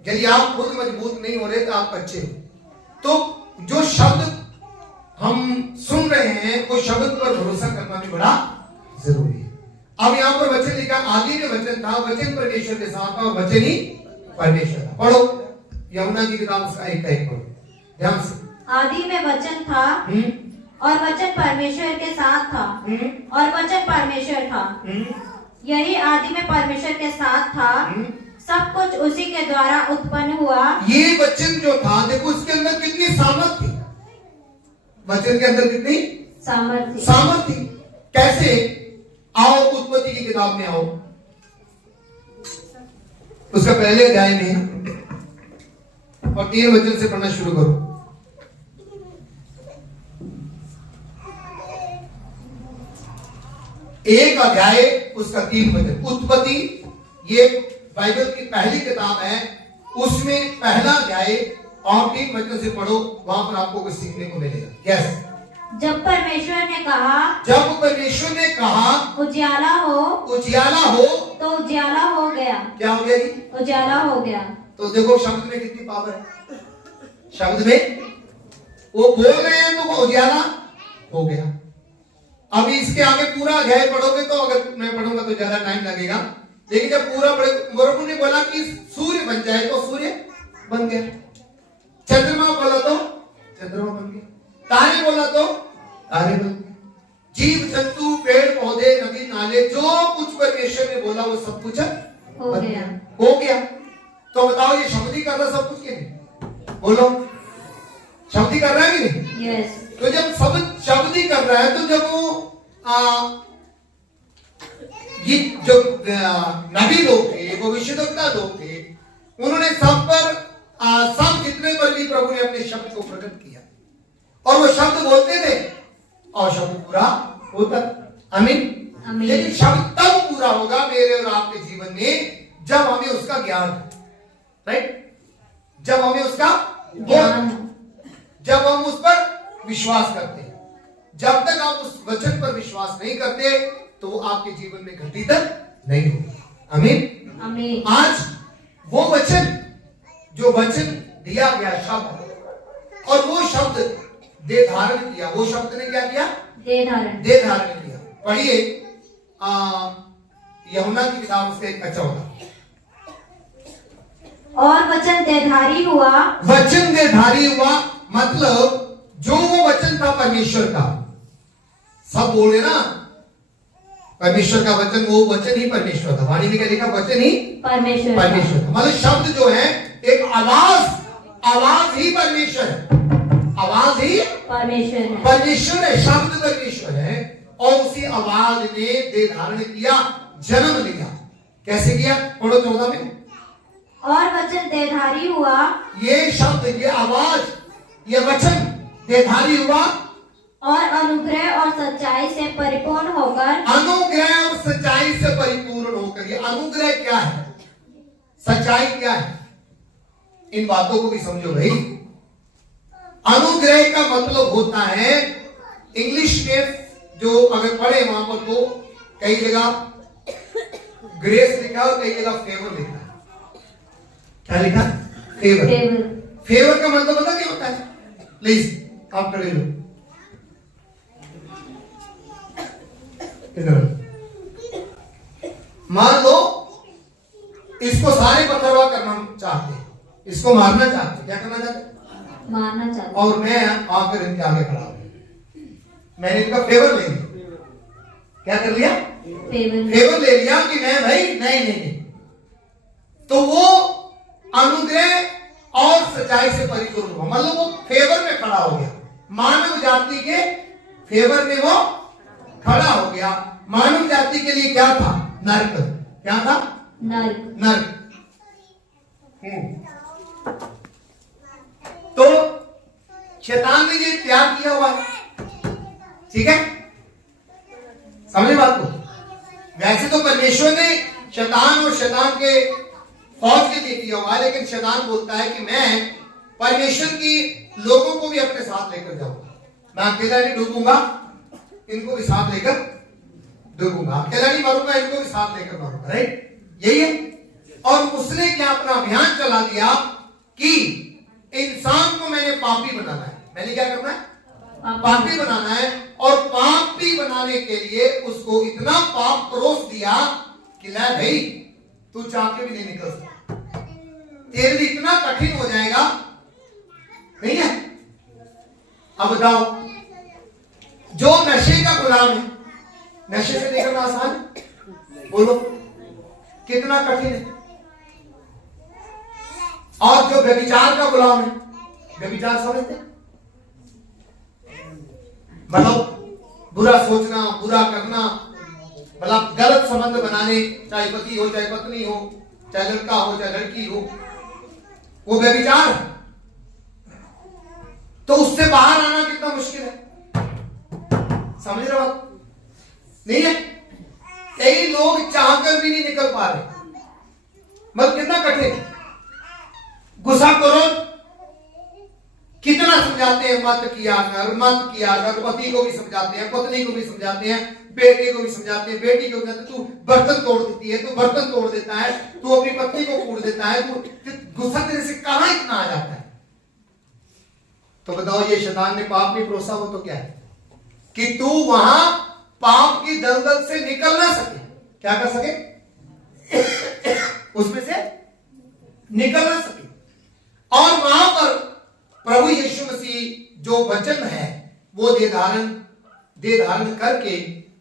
यदि आप खुद मजबूत नहीं हो रहे तो आप कच्चे हो। तो जो शब्द हम सुन रहे हैं, वो शब्द पर भरोसा करना भी बड़ा जरूरी है। अब यहां पर वचन लिखा, आदि में वचन था, वचन परमेश्वर के साथ था और वचन ही परमेश्वर था। पढ़ो यूहन्ना की किताब उसका 1:1 पढ़ो ध्यान से। आदि में वचन था और वचन परमेश्वर के साथ था और वचन परमेश्वर था। यही आदि में परमेश्वर के साथ था। सब कुछ उसी के द्वारा उत्पन्न हुआ। ये वचन जो था, देखो इसके अंदर कितनी सामर्थ थी। वचन के अंदर कितनी सामर्थ थी। कैसे? आओ उत्पत्ति की किताब में आओ, उसका पहले अध्याय में और 3 वचन से पढ़ना शुरू करो। एक अध्याय उसका 3 वचन। उत्पत्ति ये बाइबल की पहली किताब है, उसमें पहला अध्याय और 3 वचन से पढ़ो, वहां पर आपको कुछ सीखने को मिलेगा। यस। जब परमेश्वर ने कहा उजियाला हो तो उजियाला हो गया। क्या हो गया जी? उजियाला हो गया। तो देखो शब्द में कितनी पावर है। शब्द में वो बोल रहे हैं तो वो उजियाला हो गया। अभी इसके आगे पूरा अध्याय पढ़ोगे तो, अगर मैं पढ़ूंगा तो ज्यादा टाइम लगेगा, लेकिन जब पूरा पढ़े, प्रभु ने बोला कि सूर्य बन जाए तो सूर्य बन गया, चंद्रमा बोला तो चंद्रमा बन गया, तारे बोला तो तारे बन गए, जीव जंतु पेड़ पौधे नदी नाले, जो कुछ परमेश्वर ने बोला वो सब कुछ हो गया। तो बताओ ये शब्द ही कर रहा सब कुछ के नहीं? बोलो, शब्द ही कर रहा है कि नहीं? यस। तो जब शब्द ही कर रहा है, तो जब वो ये जो नबी लोग थे, वो भविष्यद्वक्ता लोग थे, उन्होंने सब पर सब जितने पर भी प्रभु ने अपने शब्द को प्रकट किया और वो शब्द बोलते थे और शब्द पूरा होता। आमीन आमीन। लेकिन शब्द तब पूरा होगा मेरे और आपके जीवन में जब हमें उसका ज्ञान, राइट, जब हमें उसका ज्ञान, जब हम उस पर विश्वास करते हैं। जब तक आप उस वचन पर विश्वास नहीं करते तो वो आपके जीवन में घटित नहीं होगा। आमीन, आमीन। आज वो वचन, जो वचन दिया गया शब्द, और वो शब्द दे धारण किया, वो शब्द ने क्या किया? दे धारण, दे धारण किया। पढ़िए यूहन्ना की किताब उसके 14। और वचन देहधारी हुआ। वचन देहधारी हुआ मतलब जो वो वचन था परमेश्वर का, सब बोले ना परमेश्वर का वचन, वो वचन ही परमेश्वर था। वाणी में क्या लिखा? वचन ही परमेश्वर परमेश्वर। मतलब शब्द जो है एक आवाज, आवाज ही परमेश्वर है, आवाज ही परमेश्वर है, परमेश्वर है, शब्द परमेश्वर है। और उसी आवाज ने देह धारण किया, जन्म लिया। कैसे किया? पढ़ो 14 में। और वचन देहधारी हुआ। ये शब्द, ये आवाज, ये वचन देहधारी हुआ और अनुग्रह और सच्चाई से परिपूर्ण होकर। अनुग्रह और सच्चाई से परिपूर्ण होकर। ये अनुग्रह क्या है, सच्चाई क्या है, इन बातों को भी समझो भाई। अनुग्रह का मतलब होता है, इंग्लिश में जो अगर पढ़े वहां पर तो कई जगह ग्रेस लिखा और कई जगह फेवर लिखा है। क्या लिखा? फेवर। फेवर का मतलब पता क्या होता है? प्लीज आप खड़े लो इधर। मान लो इसको सारे पत्थरवा करना चाहते हैं, इसको मारना चाहते हैं। क्या करना चाहते हैं? मारना चाहते। और मैं आकर इनके आगे खड़ा हूं, मैंने इनका फेवर ले लिया। क्या कर लिया? फेवर ले लिया कि मैं भाई नहीं। तो वो अनुग्रह और सच्चाई से परिपूर्ण हुआ, मतलब वो फेवर में खड़ा हो गया। मानव जाति के फेवर में वो खड़ा हो गया। मानव जाति के लिए क्या था? नरक। क्या था? नरक। तो शैतान ने ये त्याग किया हुआ है, ठीक है, समझे बात को? वैसे तो परमेश्वर ने शैतान और शैतान के फौज के लिए किया हुआ है, लेकिन शैतान बोलता है कि मैं परमेश्वर की लोगों को भी अपने साथ लेकर जाऊंगा। मैं अकेला नहीं डूबूंगा, इनको भी साथ लेकर डूबूंगा। अकेला नहीं मरूंगा, इनको भी साथ लेकर मरूंगा। राइट, यही है। और उसने क्या अपना अभियान चला दिया कि इंसान को मैंने पापी बनाना है। मैंने क्या करना है? पापी बनाना है। और पापी बनाने के लिए उसको इतना पाप परोस दिया कि ले भाई तू चाह के भी नहीं निकल सकता, तेरे लिए इतना कठिन हो जाएगा, नहीं है? अब बताओ, जो नशे का गुलाम है, नशे से निकलना आसान है? बोलो कितना कठिन है। और जो व्यभिचार का गुलाम है, व्यभिचार समझते हैं, मतलब बुरा सोचना, बुरा करना, मतलब गलत संबंध बनाने, चाहे पति हो चाहे पत्नी हो, चाहे लड़का हो चाहे लड़की हो, वो व्यभिचार। तो उससे बाहर आना कितना मुश्किल है, समझ रहे बात? नहीं है? कई लोग चाहकर भी नहीं निकल पा रहे, मतलब कितना कठिन है। गुस्सा करो, कितना समझाते हैं मत किया कर, मत किया कर। पति को भी समझाते हैं, पत्नी को भी समझाते हैं, बेटे को भी समझाते हैं, बेटी को भी समझाते हैं। तू बर्तन तोड़ देती है, तू बर्तन तोड़ देता है, तू अपनी पत्नी को कूट देता है, तू गुस्सा तेरे से कहां इतना आ जाता है? तो बताओ, ये शैतान ने पाप नहीं परोसा हो तो क्या है कि तू वहां पाप की दलदल से निकल ना सके। क्या कर सके? उसमें से निकल ना सके। और वहां पर प्रभु यीशु मसीह जो वचन है वो दे धारण करके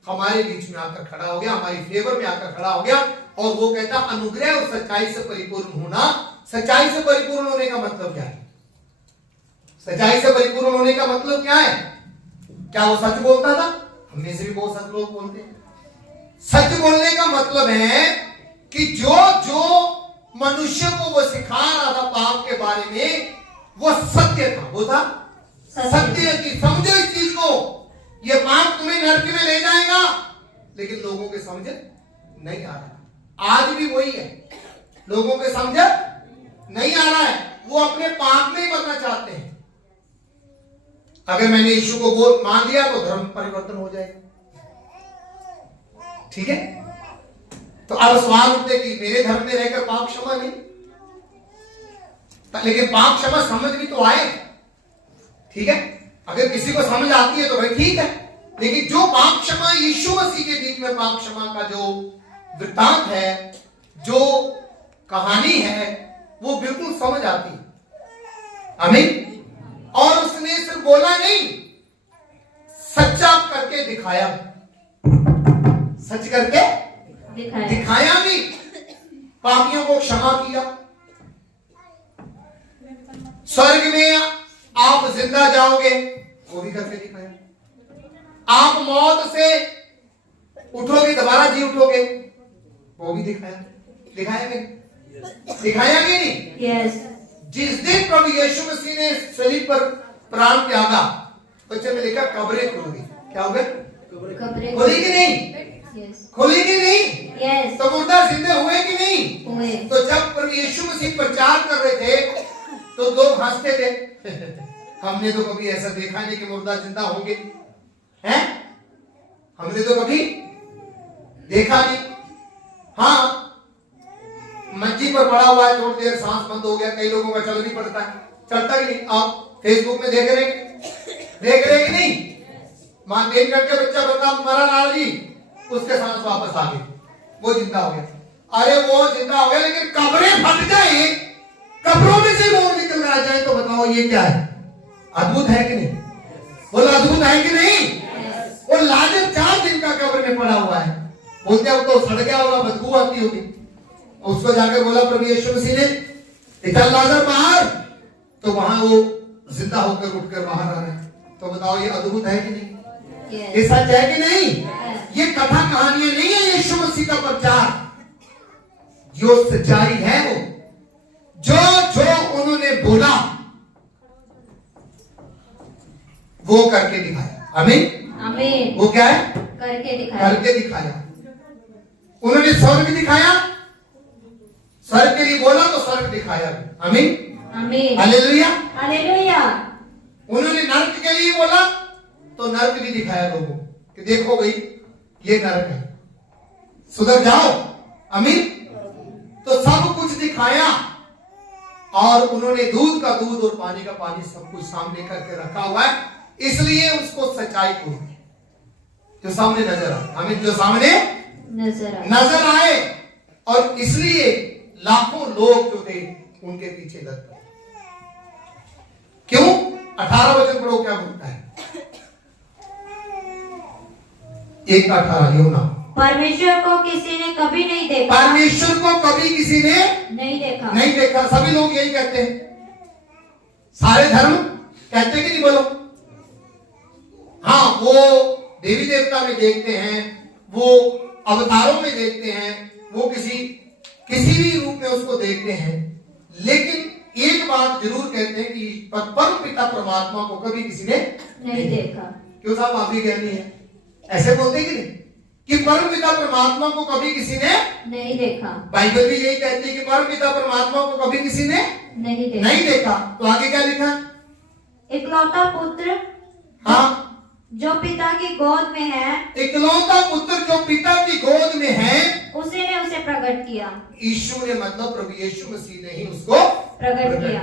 हमारे बीच में आकर खड़ा हो गया, हमारी फेवर में आकर खड़ा हो गया। और वो कहता अनुग्रह और सच्चाई से परिपूर्ण होना। सच्चाई से परिपूर्ण होने का मतलब क्या है? सच्चाई से परिपूर्ण होने का मतलब क्या है? क्या वो सच बोलता था? हम में से भी बहुत सच लोग बोलते हैं। सच बोलने का मतलब है कि जो मनुष्य को वो सिखा रहा था पाप के बारे में, वो सत्य था। वो था सत्य कि समझो इस चीज को, ये पाप तुम्हें नरक में ले जाएगा, लेकिन लोगों के समझ नहीं आ रहा। आज भी वही है, लोगों के समझ नहीं आ रहा है, वो अपने पाप में ही बनना चाहते हैं। अगर मैंने यीशु को मान लिया तो धर्म परिवर्तन हो जाएगा, ठीक है। तो अब सवाल उठते कि मेरे धर्म में रहकर पाप क्षमा नहीं, लेकिन पाप क्षमा समझ भी तो आए, ठीक है। अगर किसी को समझ आती है तो भाई ठीक है, लेकिन जो पाप क्षमा यीशु मसीह के बीच में पाप क्षमा का जो वृत्तांत है, जो कहानी है, वो बिल्कुल समझ आती है। आमीन। और उसने सिर्फ बोला नहीं, सच्चा करके दिखाया, सच करके दिखाया भी, पापियों को क्षमा किया। स्वर्ग में आप जिंदा जाओगे, वो भी करके दिखाया। आप मौत से उठोगे, दोबारा जी उठोगे, वो भी दिखाया। दिखाया नहीं? दिखाया कि नहीं? यस। जिस दिन प्रभु यीशु मसीह ने शरीर पर प्राण त्यागा, बच्चे में लिखा कब्रें खुल गई। क्या हो गया? खुली कि नहीं? यस। खुली कि नहीं? यस। तो मुर्दा जिंदे हुए कि नहीं? हुए। तो जब प्रभु यीशु मसीह प्रचार कर रहे थे तो लोग हंसते थे हमने तो कभी ऐसा देखा नहीं कि मुर्दा जिंदा होंगे, हैं? हमने तो कभी देखा नहीं। हाँ, मंजी पर पड़ा हुआ है, थोड़ी देर सांस बंद हो गया, कई लोगों का चल भी पड़ता है, चलता कि नहीं? आप फेसबुक में देख रहे कि नहीं? मां 3 घंटे बच्चा बंदा मरा लाल जी, उसके सांस वापस आ गई, वो जिंदा हो गया। अरे वो जिंदा हो गया, लेकिन कब्रें फट जाए, कब्रों में से लोग निकल कर आ जाए, तो बताओ ये क्या है? अद्भुत है कि नहीं? बोलो अद्भुत है कि नहीं? और लाजर 4 दिन का कब्र में पड़ा हुआ है, बोलते अब तो सड़ गया होगा, बदबू आती होगी। उसको जाकर बोला प्रभु यीशु मसीह ने, निकल लाजर बाहर, तो वहां वो जिंदा होकर उठकर बाहर आ रहा है। तो बताओ ये अद्भुत है कि नहीं? ये सच है कि नहीं? ये कथा कहानियां नहीं है, यीशु मसीह का प्रचार। जो सच्चाई है, वो जो उन्होंने बोला वो करके दिखाया। आमीन। आमीन। वो क्या है? करके दिखाया। करके दिखाया। उन्होंने स्वर्ग दिखाया, स्वर्ग के लिए बोला तो स्वर्ग दिखाया। आमीन। आमीन। हालेलुया। हालेलुया। उन्होंने नरक के लिए बोला तो नरक भी दिखाया लोगों कि देखो भाई ये नरक है, सुधर जाओ। आमीन। तो सब कुछ दिखाया, और उन्होंने दूध का दूध और पानी का पानी सब कुछ सामने करके रखा हुआ है, इसलिए उसको सच्चाई को जो सामने नजर आए। आमीन। जो सामने नजर आए, और इसलिए लाखों लोग जो थे उनके पीछे लग गए। क्यों? 18 वचन पढ़ो, क्या बोलता है? 1:18 यूना। परमेश्वर को किसी ने कभी नहीं देखा। परमेश्वर को कभी किसी ने नहीं देखा। सभी लोग यही कहते हैं, सारे धर्म कहते कि नहीं? बोलो। हाँ, वो देवी देवता में देखते हैं, वो अवतारों में देखते हैं, वो किसी भी रूप में उसको देखते हैं, लेकिन एक बात जरूर कहते हैं कि परम पिता परमात्मा को कभी किसी ने नहीं देखा। क्यों साहब, आप भी कहनी है, ऐसे बोलते कि नहीं कि परम पिता परमात्मा को कभी किसी ने नहीं देखा। बाइबल भी यही कहती है कि परम पिता परमात्मा को कभी किसी ने नहीं देखा। तो आगे क्या लिखा? इकलौता पुत्र, हाँ, जो पिता की गोद में है, इकलौता पुत्र जो पिता की गोद में है, उसी ने उसे प्रकट किया। यीशु ने, मतलब प्रभु यीशु मसीह ने ही उसको प्रकट किया।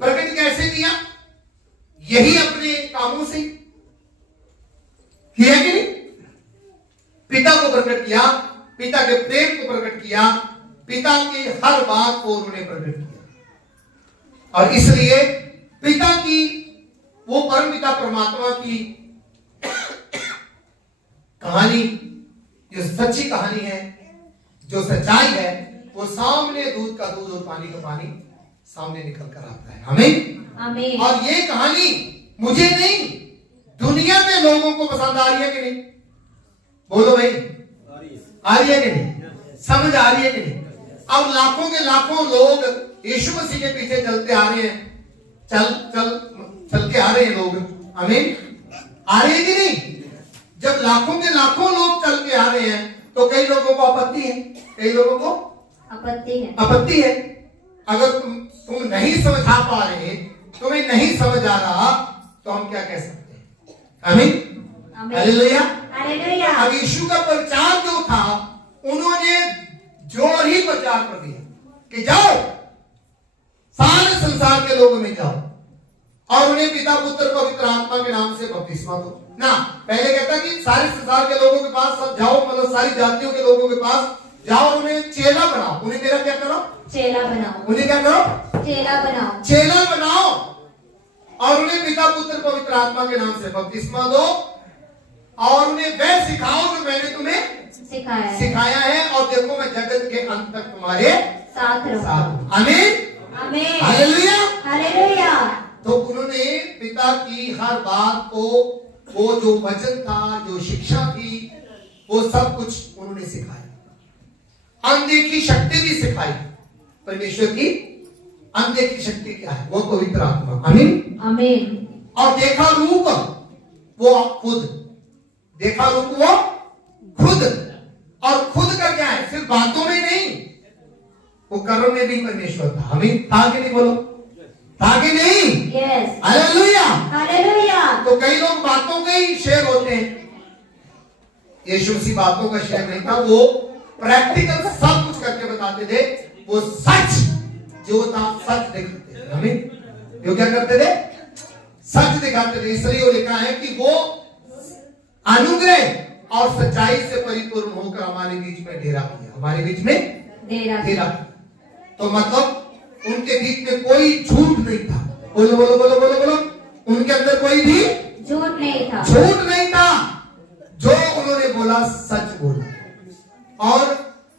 प्रकट कैसे किया? यही अपने कामों से किया कि नहीं? पिता को प्रकट किया, पिता के प्रेम को प्रकट किया, पिता की हर बात को उन्होंने प्रकट किया। और इसलिए पिता की, वो परम पिता परमात्मा की कहानी, जो सच्ची कहानी है, जो सच्चाई है, वो सामने दूध का दूध और पानी का पानी सामने निकल कर आता है। आमीन। आमीन। और ये कहानी मुझे नहीं, दुनिया के लोगों को पसंद आ रही है कि नहीं? बोलो भाई, आ रही है कि नहीं? समझ आ रही है कि नहीं? अब लाखों के लाखों लोग यीशु मसीह के पीछे चलते आ रहे हैं, चल के आ रहे हैं लोग। आमीन। आ रहे हैं कि नहीं? जब लाखों के लाखों लोग चल के आ रहे हैं तो कई लोगों को आपत्ति है, कई लोगों को आपत्ति है। अगर तुम नहीं समझा पा रहे, तुम्हें नहीं समझ आ रहा, तो हम क्या कह सकते हैं? आमीन, हालेलुया। अब यीशु का प्रचार जो था, उन्होंने जोर ही प्रचार कर दिया कि जाओ सारे संसार के लोगों में जाओ और उन्हें पिता पुत्र पवित्र आत्मा के नाम से बपतिस्मा दो ना। पहले कहता कि सारे संसार के लोगों के पास सब जाओ, मतलब सारी जातियों के लोगों के पास जाओ, उन्हें चेला बनाओ। उन्हें मेरा क्या करो? चेला बनाओ। उन्हें क्या करो? चेला बनाओ। चेला बनाओ और उन्हें पिता पुत्र पवित्र आत्मा के नाम से बपतिस्मा दो और उन्हें वह सिखाओ जो मैंने तुम्हें सिखाया है, और देखो मैं जगत के अंत तक तुम्हारे साथ रहूंगा। आमीन, आमीन, हालेलुया, हालेलुया। तो उन्होंने पिता की हर बात को, वो जो वचन था, जो शिक्षा थी, वो सब कुछ उन्होंने सिखाया। अनदेखी शक्ति भी सिखाई। परमेश्वर की अनदेखी शक्ति क्या है? वो पवित्र आत्मा। आमीन, आमीन। और देखा रूप वो खुद, देखा रूप वो खुद, और खुद का क्या है? सिर्फ बातों में नहीं, वो कर्म में भी परमेश्वर था। आमीन, था कि नहीं? बोलो, था कि नहीं? Yes, hallelujah, hallelujah. तो कई लोग बातों के ही शेर होते हैं। यीशु मसीह बातों का शेर नहीं था, वो प्रैक्टिकल सब कुछ करके बताते थे। वो सच जो था सच दिखाते थे। आमीन, जो क्या करते थे? सच दिखाते थे। इसलिए वो लिखा है कि वो अनुग्रह और सच्चाई से परिपूर्ण होकर हमारे बीच में डेरा किया, हमारे बीच में डेरा किया। तो मतलब उनके बीच में कोई झूठ नहीं था। बोलो बोलो बोलो बोलो बोलो, उनके अंदर कोई भी झूठ नहीं था, झूठ नहीं था। जो उन्होंने बोला सच बोला। और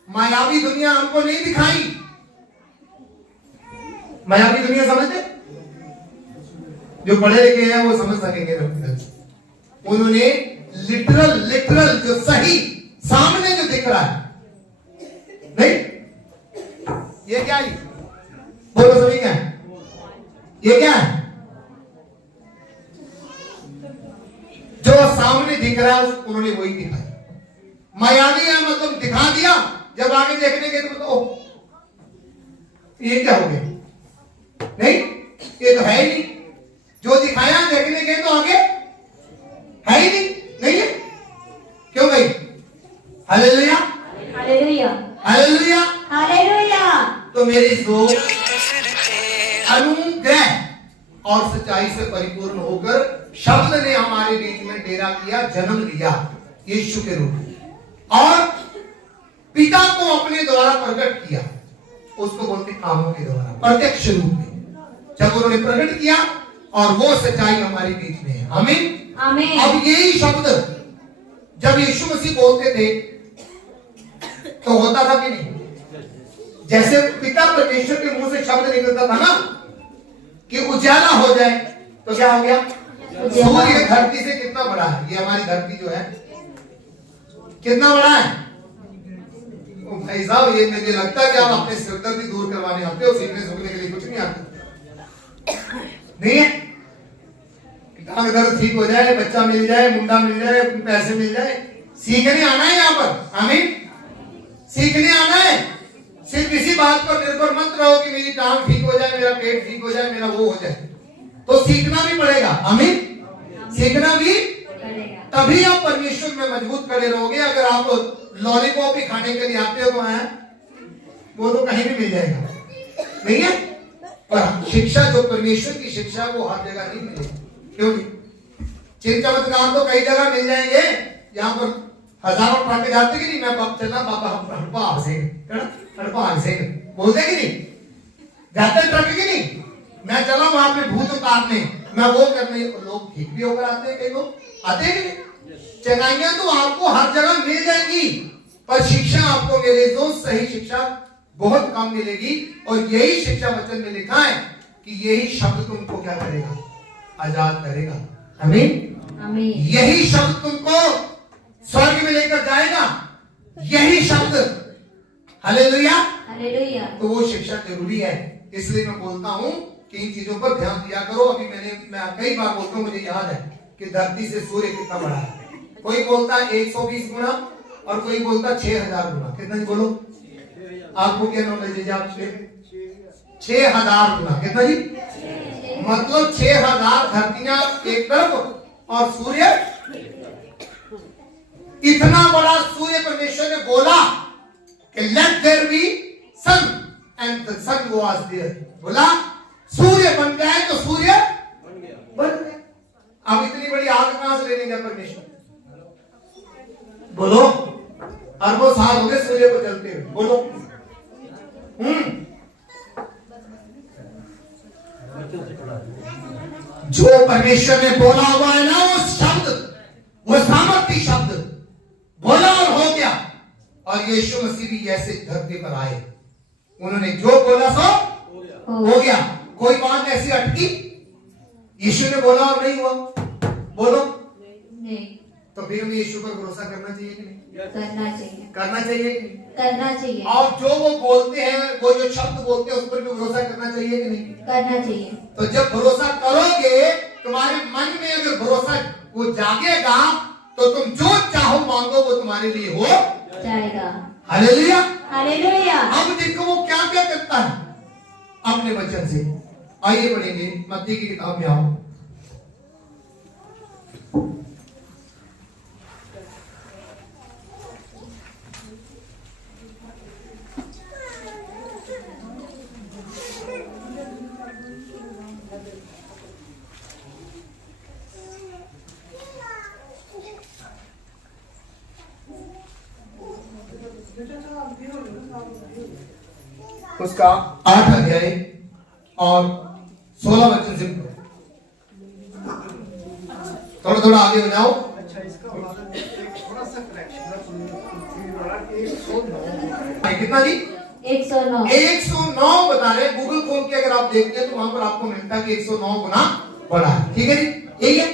मायावी दुनिया हमको नहीं दिखाई। मायावी दुनिया समझते? जो पढ़े लिखे हैं वो समझ सकेंगे। उन्होंने लिटरल जो सही सामने जो दिख रहा है, नहीं, ये क्या है? बोलो सभी, क्या है ये? क्या है जो सामने दिख रहा है? उन्होंने वही दिखाया। मायावी है मतलब दिखा दिया, जब आगे देखने के तो ये क्या हो गया? नहीं, ये तो है ही नहीं। जो दिखाया देखने के तो आगे है ही नहीं, नहीं है। क्यों भाई? Hallelujah, hallelujah, hallelujah, hallelujah. तो मेरी सोच अनुग्रह और सच्चाई से परिपूर्ण होकर शब्द ने हमारे बीच में डेरा किया, जन्म लिया यीशु के रूप में, और पिता को अपने द्वारा प्रकट किया। उसको बोलते कामों के द्वारा, प्रत्यक्ष रूप में जब उन्होंने प्रकट किया, और वो सच्चाई हमारे बीच में है। आमीन, आमीन। अब यही शब्द जब यीशु मसीह बोलते थे तो होता था कि नहीं? जैसे पिता परमेश्वर के मुंह से शब्द निकलता था ना कि उजाला हो जाए, तो क्या हो गया? सूर्य धरती से कितना बड़ा है? ये हमारी धरती जो है कितना बड़ा है? भाई साहब, ये मुझे लगता है कि आप अपने सिरदर्दी दूर करवाने आते हो, सीखने सूखने के लिए कुछ नहीं आता। नहीं है? टांग दर्द ठीक हो जाए, बच्चा मिल जाए, मुंडा मिल जाए, पैसे मिल जाए, सीखने आना है यहाँ पर। आमीन, सीखने आना है। सिर्फ इसी बात पर निर्भर मत रहो कि मेरी टांग ठीक हो जाए, मेरा पेट ठीक हो जाए, मेरा वो हो जाए। तो सीखना भी पड़ेगा। आमीन, सीखना भी पड़ेगा, तभी आप परमेश्वर में मजबूत खड़े रहोगे। अगर आप लॉलीपॉप ही खाने के लिए आते हो तो है वो तो कहीं भी मिल जाएगा, नहीं है? पर शिक्षा जो परमेश्वर की शिक्षा, वो हर जगह नहीं मिलेगी। क्योंकि चिर चमत्कार तो कई जगह मिल जाएंगे। यहाँ पर हजारों ट्रक जाते कि नहीं, मैं बाप चलना बाबा हड़पा से बोलते कि नहीं? जाते ट्रक की नहीं, मैं चला वहां पे भूत उतारने, मैं वो करने। लोग ठीक भी होकर आते हैं, कई लोग आते हैं कि नहीं? चंगाइयां तो आपको हर जगह मिल जाएंगी, पर शिक्षा आपको मेरे दोस्त सही शिक्षा बहुत कम मिलेगी। और यही शिक्षा वचन में लिखा है कि यही शब्द तुमको क्या करेगा? आजाद करेगा। आमीन, आमीन। यही शब्द तुमको स्वर्ग में लेकर जाएगा, यही शब्द। Hallelujah, hallelujah. तो वो शिक्षा जरूरी है। इसलिए मैं बोलता हूँ कि इन चीजों पर ध्यान दिया करो। अभी मैं कई बार बोलता हूँ, मुझे याद है कि धरती से सूर्य कितना बड़ा है। कोई बोलता है 120 गुना और कोई बोलता है 6000 गुना। कितना जी बोलो? आपको क्या नॉलेज है जी? आप 6000 गुना। कितना जी? मतलब 6000 धरतियां एक तरफ और सूर्य, इतना बड़ा सूर्य परमेश्वर ने बोला कि let there be sun and the sun was there. बोला सूर्य बन जाए तो सूर्य बन गया। अब इतनी बड़ी आग कहां से ले लेंगे परमेश्वर? बोलो, अरबों साल हो गए सूर्य को जलते हुए। बोलो जो परमेश्वर ने बोला हुआ है ना, वो शब्द, वो सामर्थ्य शब्द बोला और हो गया। और यीशु मसीह भी ऐसे धरती पर आए, उन्होंने जो बोला सो हो गया। कोई बात ऐसी अटकी? यीशु ने बोला और नहीं हुआ? बोलो नहीं। तो फिर हमें यीशु पर भरोसा करना चाहिए कि नहीं? करना चाहिए। करना चाहिए कि नहीं? करना चाहिए। और जो वो बोलते हैं, वो जो शब्द बोलते हैं, उस पर भी भरोसा करना चाहिए कि नहीं? करना चाहिए। तो जब भरोसा करोगे, तुम्हारे मन में अगर भरोसा वो जागेगा, तो तुम जो चाहो मांगो वो तुम्हारे लिए हो जाएगा। Hallelujah, hallelujah. अब देखो वो क्या क्या करता है अपने वचन से। आइए पढ़ेंगे, मत्ती की किताब में आओ। उसका 8 अध्याय और 16 वचन से थोड़ा थोड़ा आगे हो जाओ। अच्छा, इसका थोड़ा सा करेक्शन कितना जी? 109। 109 बता रहे। गूगल खोल के अगर आप देखते हैं तो वहां पर आपको मिलता है कि 109 गुना बड़ा है। ठीक है जी, यही है।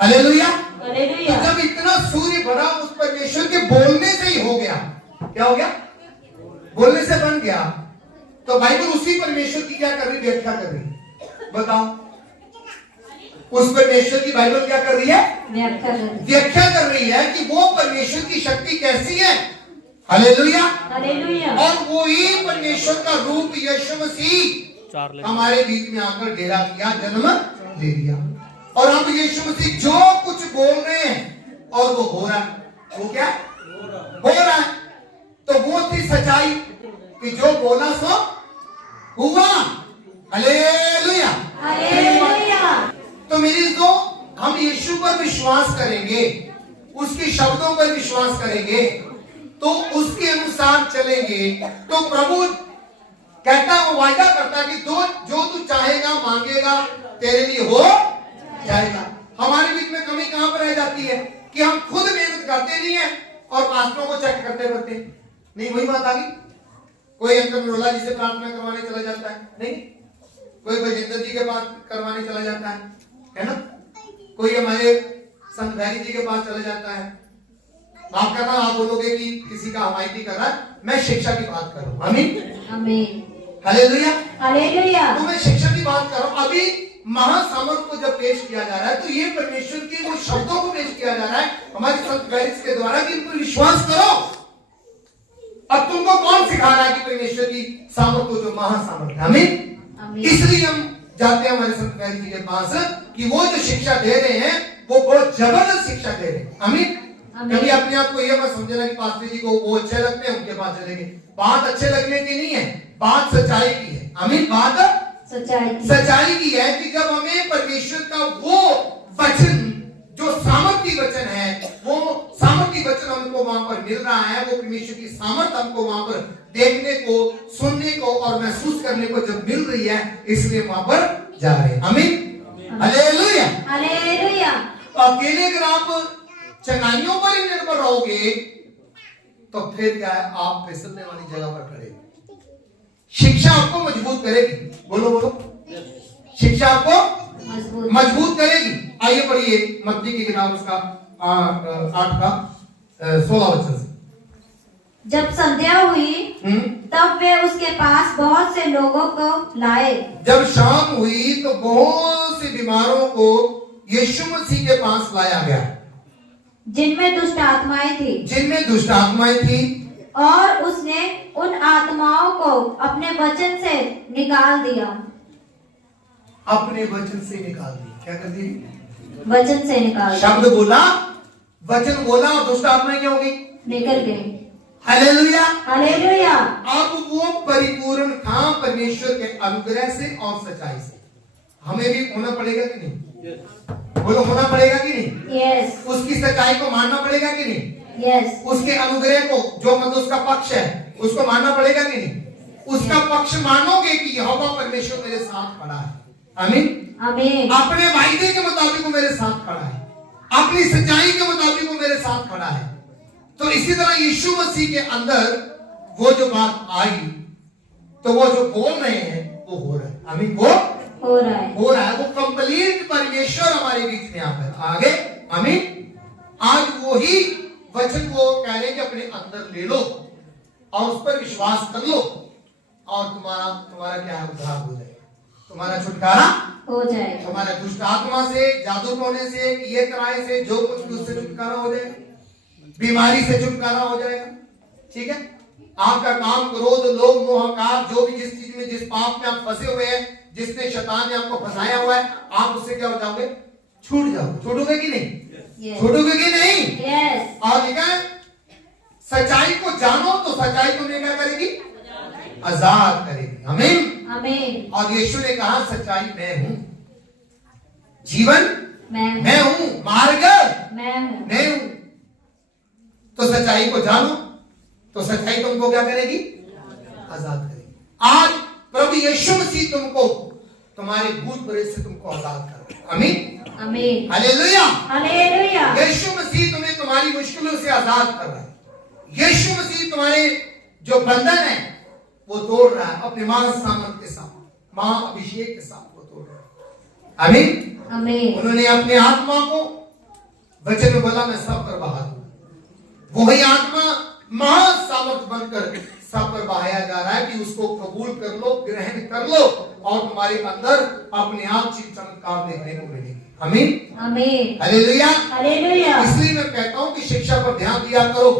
हालेलुया। हालेलुया। तो जब इतना सूर्य बड़ा उस परमेश्वर के बोलने से ही हो गया। क्या हो गया? बोलने से बन गया। तो बाइबल उसी परमेश्वर की क्या कर रही? व्याख्या कर रही। बताओ, उस परमेश्वर की बाइबल क्या कर रही है? व्याख्या कर रही है कि वो परमेश्वर की शक्ति कैसी है। हालेलुया। हालेलुया। और वो ही परमेश्वर का रूप यीशु मसीह हमारे बीच में आकर डेरा किया, जन्म ले लिया। और अब यीशु मसीह जो कुछ बोल रहे हैं और वो हो रहा है। वो क्या हो रहा है? तो वो थी सच्चाई कि जो बोला सो हुआ। हालेलुया। हालेलुया। तो मेरी तो हम यीशु पर विश्वास करेंगे, उसके शब्दों पर विश्वास करेंगे, तो उसके अनुसार चलेंगे, तो प्रभु कहता है, वो वायदा करता है कि जो तू चाहेगा मांगेगा तेरे लिए हो जाएगा। हमारे बीच में कमी कहां पर रह जाती है कि हम खुद मेहनत करते नहीं है और पास्टरों को चेक करते रहते नहीं। वही बात आ गई। कोई अंकल नरोला जी से प्रार्थना करवाने चला जाता है, नहीं कोई बजेंद्र जी के पास करवाने चला जाता है ना? कोई हमारे संत भैरी जी के पास चला जाता है। आप कहना, आप बोलोगे कि किसी का हमायती कर रहा है, मैं शिक्षा की बात कर रहा हूं। आमीन आमीन। Hallelujah hallelujah. तो मैं शिक्षा की बात कर रहा हूं। अभी महासामर्थ को जब पेश किया जा रहा है, तो ये परमेश्वर के वो शब्दों को पेश किया जा रहा है हमारे संत भैरी के द्वारा कि इन पर विश्वास करो। अब तुमको कौन सिखा रहा है कि परमेश्वर की सामर्थ जो महासामर्थ है? आमीन। इसलिए हम जाते हैं हमारे संत भैरी जी के पास कि वो जो शिक्षा दे रहे हैं वो बहुत जबरदस्त शिक्षा दे रहे हैं। आमीन। कभी अपने आप को यह मत समझना कि पास्टर जी को वो अच्छे लगते हैं उनके पास चलेंगे। बात अच्छे लगने की नहीं है, बात सच्चाई की है। आमीन। बात सच्चाई की है कि जब हमें परमेश्वर का वो वचन जो सामर्थ्य वचन है, वो सामर्थ्य वचन हमको वहां पर मिल रहा है, वो परमेश्वर की सामर्थ हमको वहां पर देखने को, सुनने को और महसूस करने को जब मिल रही है, इसलिए वहां पर जा रहे हैं। आमीन। Hallelujah hallelujah. अकेले अगर आप चंगाइयों पर ही निर्भर रहोगे तो फिर क्या है? आप फिसलने वाली जगह पर खड़े। शिक्षा आपको मजबूत करेगी। बोलो बोलो। शिक्षा आपको मजबूत करेगी। आइए पढ़िए मत्ती की किताब उसका 8 का 16 वचन से। जब संध्या हुई तब वे उसके पास बहुत से लोगों को लाए। जब शाम हुई तो बहुत से बीमारों को यीशु मसीह के पास लाया गया। जिनमें दुष्ट आत्माएं थी, जिनमें दुष्ट आत्माएं थी, और उसने उन आत्माओं को अपने वचन से निकाल दिया। अपने वचन से निकाल दिया। क्या कर दिया? वचन से निकाल दिया। शब्द बोला, वचन बोला और दुष्ट आत्माएं क्या हो गई? निकल गई। हालेलुया। हालेलुया। अब वो परिपूर्ण था परमेश्वर के अनुग्रह से और सच्चाई से। हमें भी होना पड़ेगा कि नहीं? बोलो, होना पड़ेगा कि नहीं? यस। उसकी सच्चाई को मानना पड़ेगा कि नहीं? यस। उसके अनुग्रह को, जो मतलब उसका पक्ष है, उसको मानना पड़ेगा कि नहीं? उसका पक्ष मानोगे कि यहोवा परमेश्वर मेरे साथ खड़ा है। आमीन। आमीन। अपने वायदे के मुताबिक वो मेरे साथ खड़ा है, अपनी सच्चाई के मुताबिक वो मेरे साथ खड़ा है। तो इसी तरह यीशु मसीह के अंदर वो जो बात आई, तो वो जो बोल रहे हैं वो हो रहा है। आमीन। वो हो रहा है। वो कंप्लीट परमेश्वर हमारे बीच में यहाँ पर आगे। आमीन। आज वो ही वचन को कह रहे हैं कि अपने अंदर ले लो और उस पर विश्वास कर लो और तुम्हारा क्या है? उद्धार हो जाएगा, तुम्हारा छुटकारा हो जाएगा। तुम्हारे दुष्ट आत्मा से, जादू टोने से, ये कराए से, जो कुछ भी उससे छुटकारा हो जाएगा, बीमारी से छुटकारा हो जाएगा। ठीक है। आपका काम, क्रोध, लोभ, मोह, अहंकार, जो भी जिस चीज में, जिस पाप में आप फंसे हुए हैं, जिसने शैतान ने आपको फंसाया हुआ है, आप उससे क्या हो जाओगे? छूट जाओ। छूटोगे कि नहीं? छूटोगे कि नहीं? यस। और लिखा है, सच्चाई को जानो तो सच्चाई तुम्हें क्या करेगी? आजाद करेगी। आमीन। आमीन। और यीशु ने कहा, सच्चाई मैं हूं, जीवन मैं हूं, मार्ग मैं हूं। तो सच्चाई को जानो तो सच्चाई तुमको क्या करेगी? आजाद करेगी। आज प्रभु यीशु मसीह तुमको तुम्हारे भूत प्रेत से तुमको आजाद करेगा। आमीन। आमीन। हालेलुया। हालेलुया। यीशु मसीह तुम्हें तुम्हारी मुश्किलों से आजाद कर रहा है। यीशु मसीह तुम्हारे जो बंधन है वो तोड़ रहा है, अपने महान सामर्थ के साथ, महाअभिषेक के साथ वो तोड़ रहा है। आमीन। आमीन। उन्होंने अपने आत्मा को वचन में बोला, मैं सब पर बहा दूं। वही आत्मा महान सामर्थ बनकर सब पर बहाया जा रहा है कि उसको कबूल कर लो, ग्रहण कर लो और तुम्हारे अंदर अपने आप चिन्ह चमत्कार देखने को मिलेगी। आमीन। आमीन। हालेलुया। हालेलुया। इसलिए मैं कहता हूं कि शिक्षा पर ध्यान दिया करो।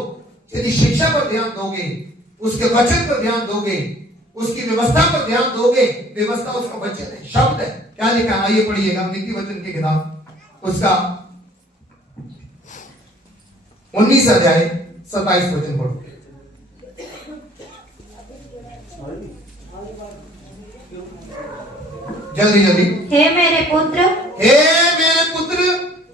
यदि शिक्षा पर ध्यान दोगे, उसके वचन पर ध्यान दोगे, उसकी व्यवस्था पर ध्यान दोगे, व्यवस्था उसका वचन है, शब्द है। क्या लिखा है? आइए पढ़िएगा नीति वचन की किताब, उसका 19 अध्याय 27 वचन पढ़ो। जल्दी जल्दी। हे मेरे पुत्र,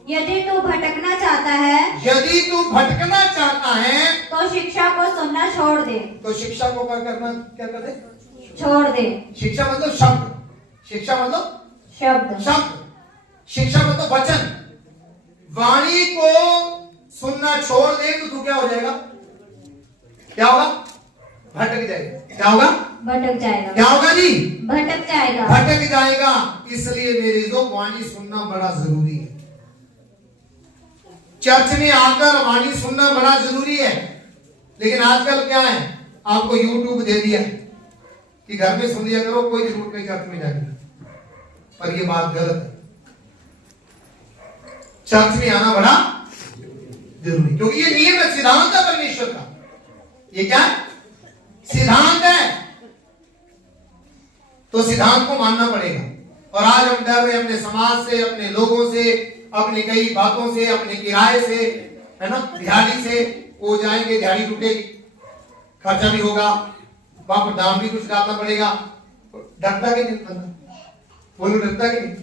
यदि तू भटकना चाहता है, यदि तू भटकना चाहता है तो शिक्षा को सुनना छोड़ दे। तो शिक्षा को क्या करना? क्या कर दे? छोड़ दे। शिक्षा मतलब शब्द, शिक्षा मतलब शब्द, शिक्षा मतलब वचन। वाणी को सुनना छोड़ दे तो तू क्या हो जाएगा? क्या होगा? भटक जाएगा। क्या होगा? भटक जाएगा। क्या होगा जी? भटक जाएगा। भटक जाएगा। इसलिए मेरे जो वाणी सुनना बड़ा जरूरी है। चर्च में आकर वाणी सुनना बड़ा जरूरी है। लेकिन आजकल क्या है, आपको यूट्यूब दे दिया कि घर में सुन लिया करो, कोई जरूरत नहीं चर्च में जाने की। पर ये बात गलत है। चर्च में आना बड़ा जरूरी, क्योंकि ये नियम है, सिद्धांत है परमेश्वर का। ये क्या है? सिद्धांत है। तो सिद्धांत को मानना पड़ेगा। और आज हम डर रहे अपने समाज से, अपने लोगों से, अपनी कई बातों से, अपने किराए से, है ना, दिहाड़ी से। वो जाएंगे, दिहाड़ी टूटेगी, खर्चा भी होगा, वहां पर दाम भी कुछ डालना पड़ेगा। डरता कि नहीं बंदा? बोलो, डरता कि नहीं?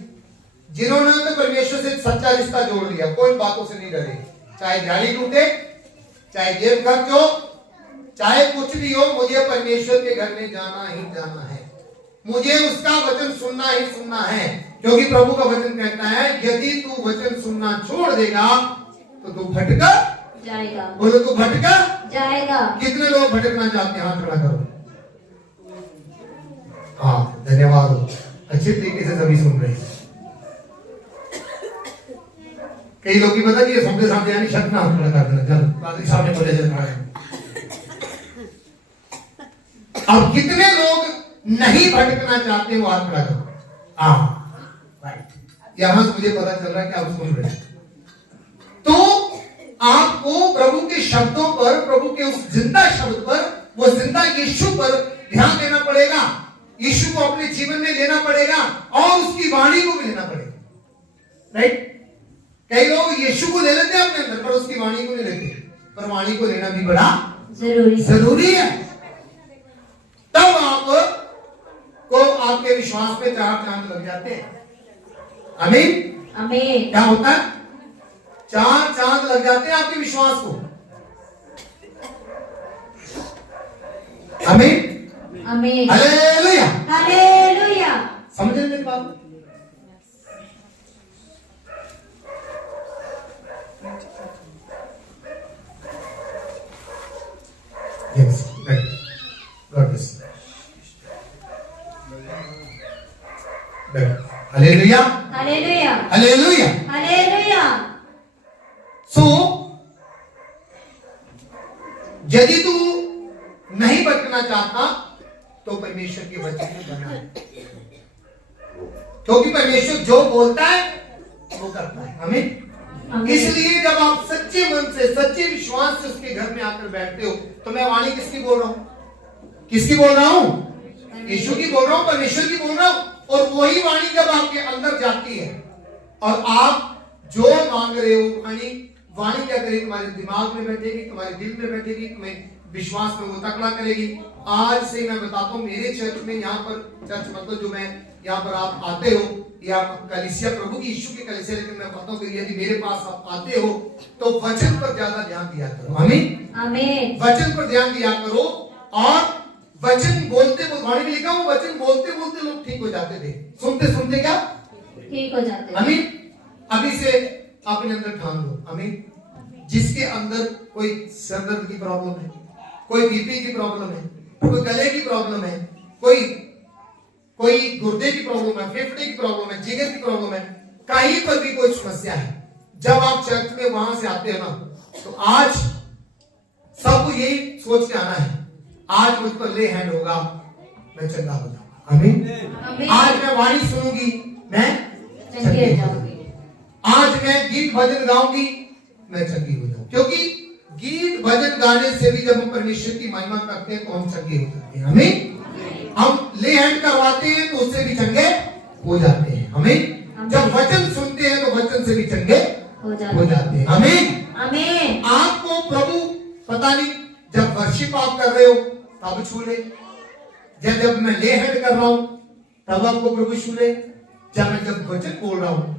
जिन्होंने तो परमेश्वर से सच्चा रिश्ता जोड़ लिया, कोई बातों से नहीं डरे। चाहे दिहाड़ी टूटे, चाहे जेब खर्च हो, चाहे कुछ भी हो, मुझे परमेश्वर के घर में जाना ही जाना है। मुझे उसका वचन सुनना ही सुनना है, क्योंकि प्रभु का वचन कहता है, यदि तू वचन सुनना छोड़ देगा तो तू भटका जाएगा। बोलो, तू भटका जाएगा। कितने लोग भटकना चाहते हैं? हाथ खड़ा करो। हाँ, धन्यवाद हो, अच्छे तरीके से सभी सुन रहे हैं। कई लोग की पता नहीं, सामने सामने यानी शक ना हाथ खड़ा कर देना, चल सामने बोले जाए। अब कितने लोग नहीं भटकना चाहते, वो हाथ खड़ा करो। हाँ, राइट। यहां से मुझे पता चल रहा है कि आप सुन रहे हैं। तो आपको प्रभु के शब्दों पर, प्रभु के उस जिंदा शब्द पर, वो जिंदा यीशु पर ध्यान देना पड़ेगा। यीशु को अपने जीवन में लेना पड़ेगा और उसकी वाणी को भी लेना पड़ेगा। राइट? कई लोग यीशु को ले लेते हैं अपने अंदर पर उसकी वाणी को नहीं लेते, पर वाणी को लेना भी बड़ा जरूरी है। तब आपको आपके विश्वास में 4 चांद लग जाते हैं। आमीन? आमीन। क्या होता है? 4 चांद लग जाते हैं आपके विश्वास को। आमीन? आमीन। हालेलुया। हालेलुया। समझ रहे मेरी बात? Yes, right. God bless you. Right. Hallelujah. Hallelujah. Hallelujah. Hallelujah. So, यदि तू नहीं भटकना चाहता तो परमेश्वर के वचन में बना है, क्योंकि परमेश्वर जो बोलता है वो करता है। हमें इसलिए जब आप सच्चे मन से, सच्चे विश्वास से उसके घर में आकर बैठते हो, तो मैं वाणी किसकी बोल रहा हूं? किसकी बोल रहा हूं? यीशु की बोल रहा हूं, परमेश्वर की बोल रहा हूं। और वही वाणी जब आपके अंदर जाती है और आप जो मांग रहे हो, वाणी क्या करेगी? तुम्हारे दिमाग में बैठेगी, तुम्हारे दिल में बैठेगी, तुम्हें विश्वास में वो तकड़ा करेगी। आज से मैं बताता हूँ, मेरे चर्च में, यहाँ पर चर्च मतलब जो मैं यहाँ पर आप आते हो, या कलीसिया प्रभु की यीशु की कलीसिया, लेकिन मैं बताता हूँ कि यदि मेरे पास आप आते हो तो वचन पर ज्यादा ध्यान दिया करो। आमीन? आमीन। वचन पर ध्यान दिया करो। और वचन बोलते, वाणी में लिखा हुआ, वचन बोलते बोलते लोग ठीक हो जाते थे, सुनते सुनते क्या ठीक हो जाते। आमीन? अभी से अपने अंदर ठान लो। आमीन? जिसके अंदर कोई सरदर्द की प्रॉब्लम है, कोई बीपी की प्रॉब्लम है, कोई गले की प्रॉब्लम है, कोई गुर्दे की प्रॉब्लम है, फेफड़े की प्रॉब्लम है, जिगर की प्रॉब्लम है, कहीं पर भी कोई समस्या है, जब आप चर्च में वहां से आते हैं ना, तो आज सबको यही सोच के आना है, आज मुझ पर ले हैंड होगा, मैं चंगा हो जाऊंगा। आमीन? आज मैं वाणी सुनूंगी, मैं चंगी हो जाऊंगी। आज मैं गीत भजन गाऊंगी, मैं चंगी हो जाऊंगी। क्योंकि गीत भजन गाने से भी जब हम परमेश्वर की महिमा करते हैं तो हम चंगे हो जाते हैं। हमें हम ले हैंड करवाते हैं तो उससे भी चंगे हो जाते हैं। हमें जब वचन सुनते हैं तो वचन से भी चंगे हो जाते हैं। हमें आपको प्रभु पता नहीं, जब वर्शिप आप कर रहे हो तब छू ले, जब मैं ले हैंड कर रहा हूं तब आपको प्रभु छू ले, जब वचन बोल रहा हूं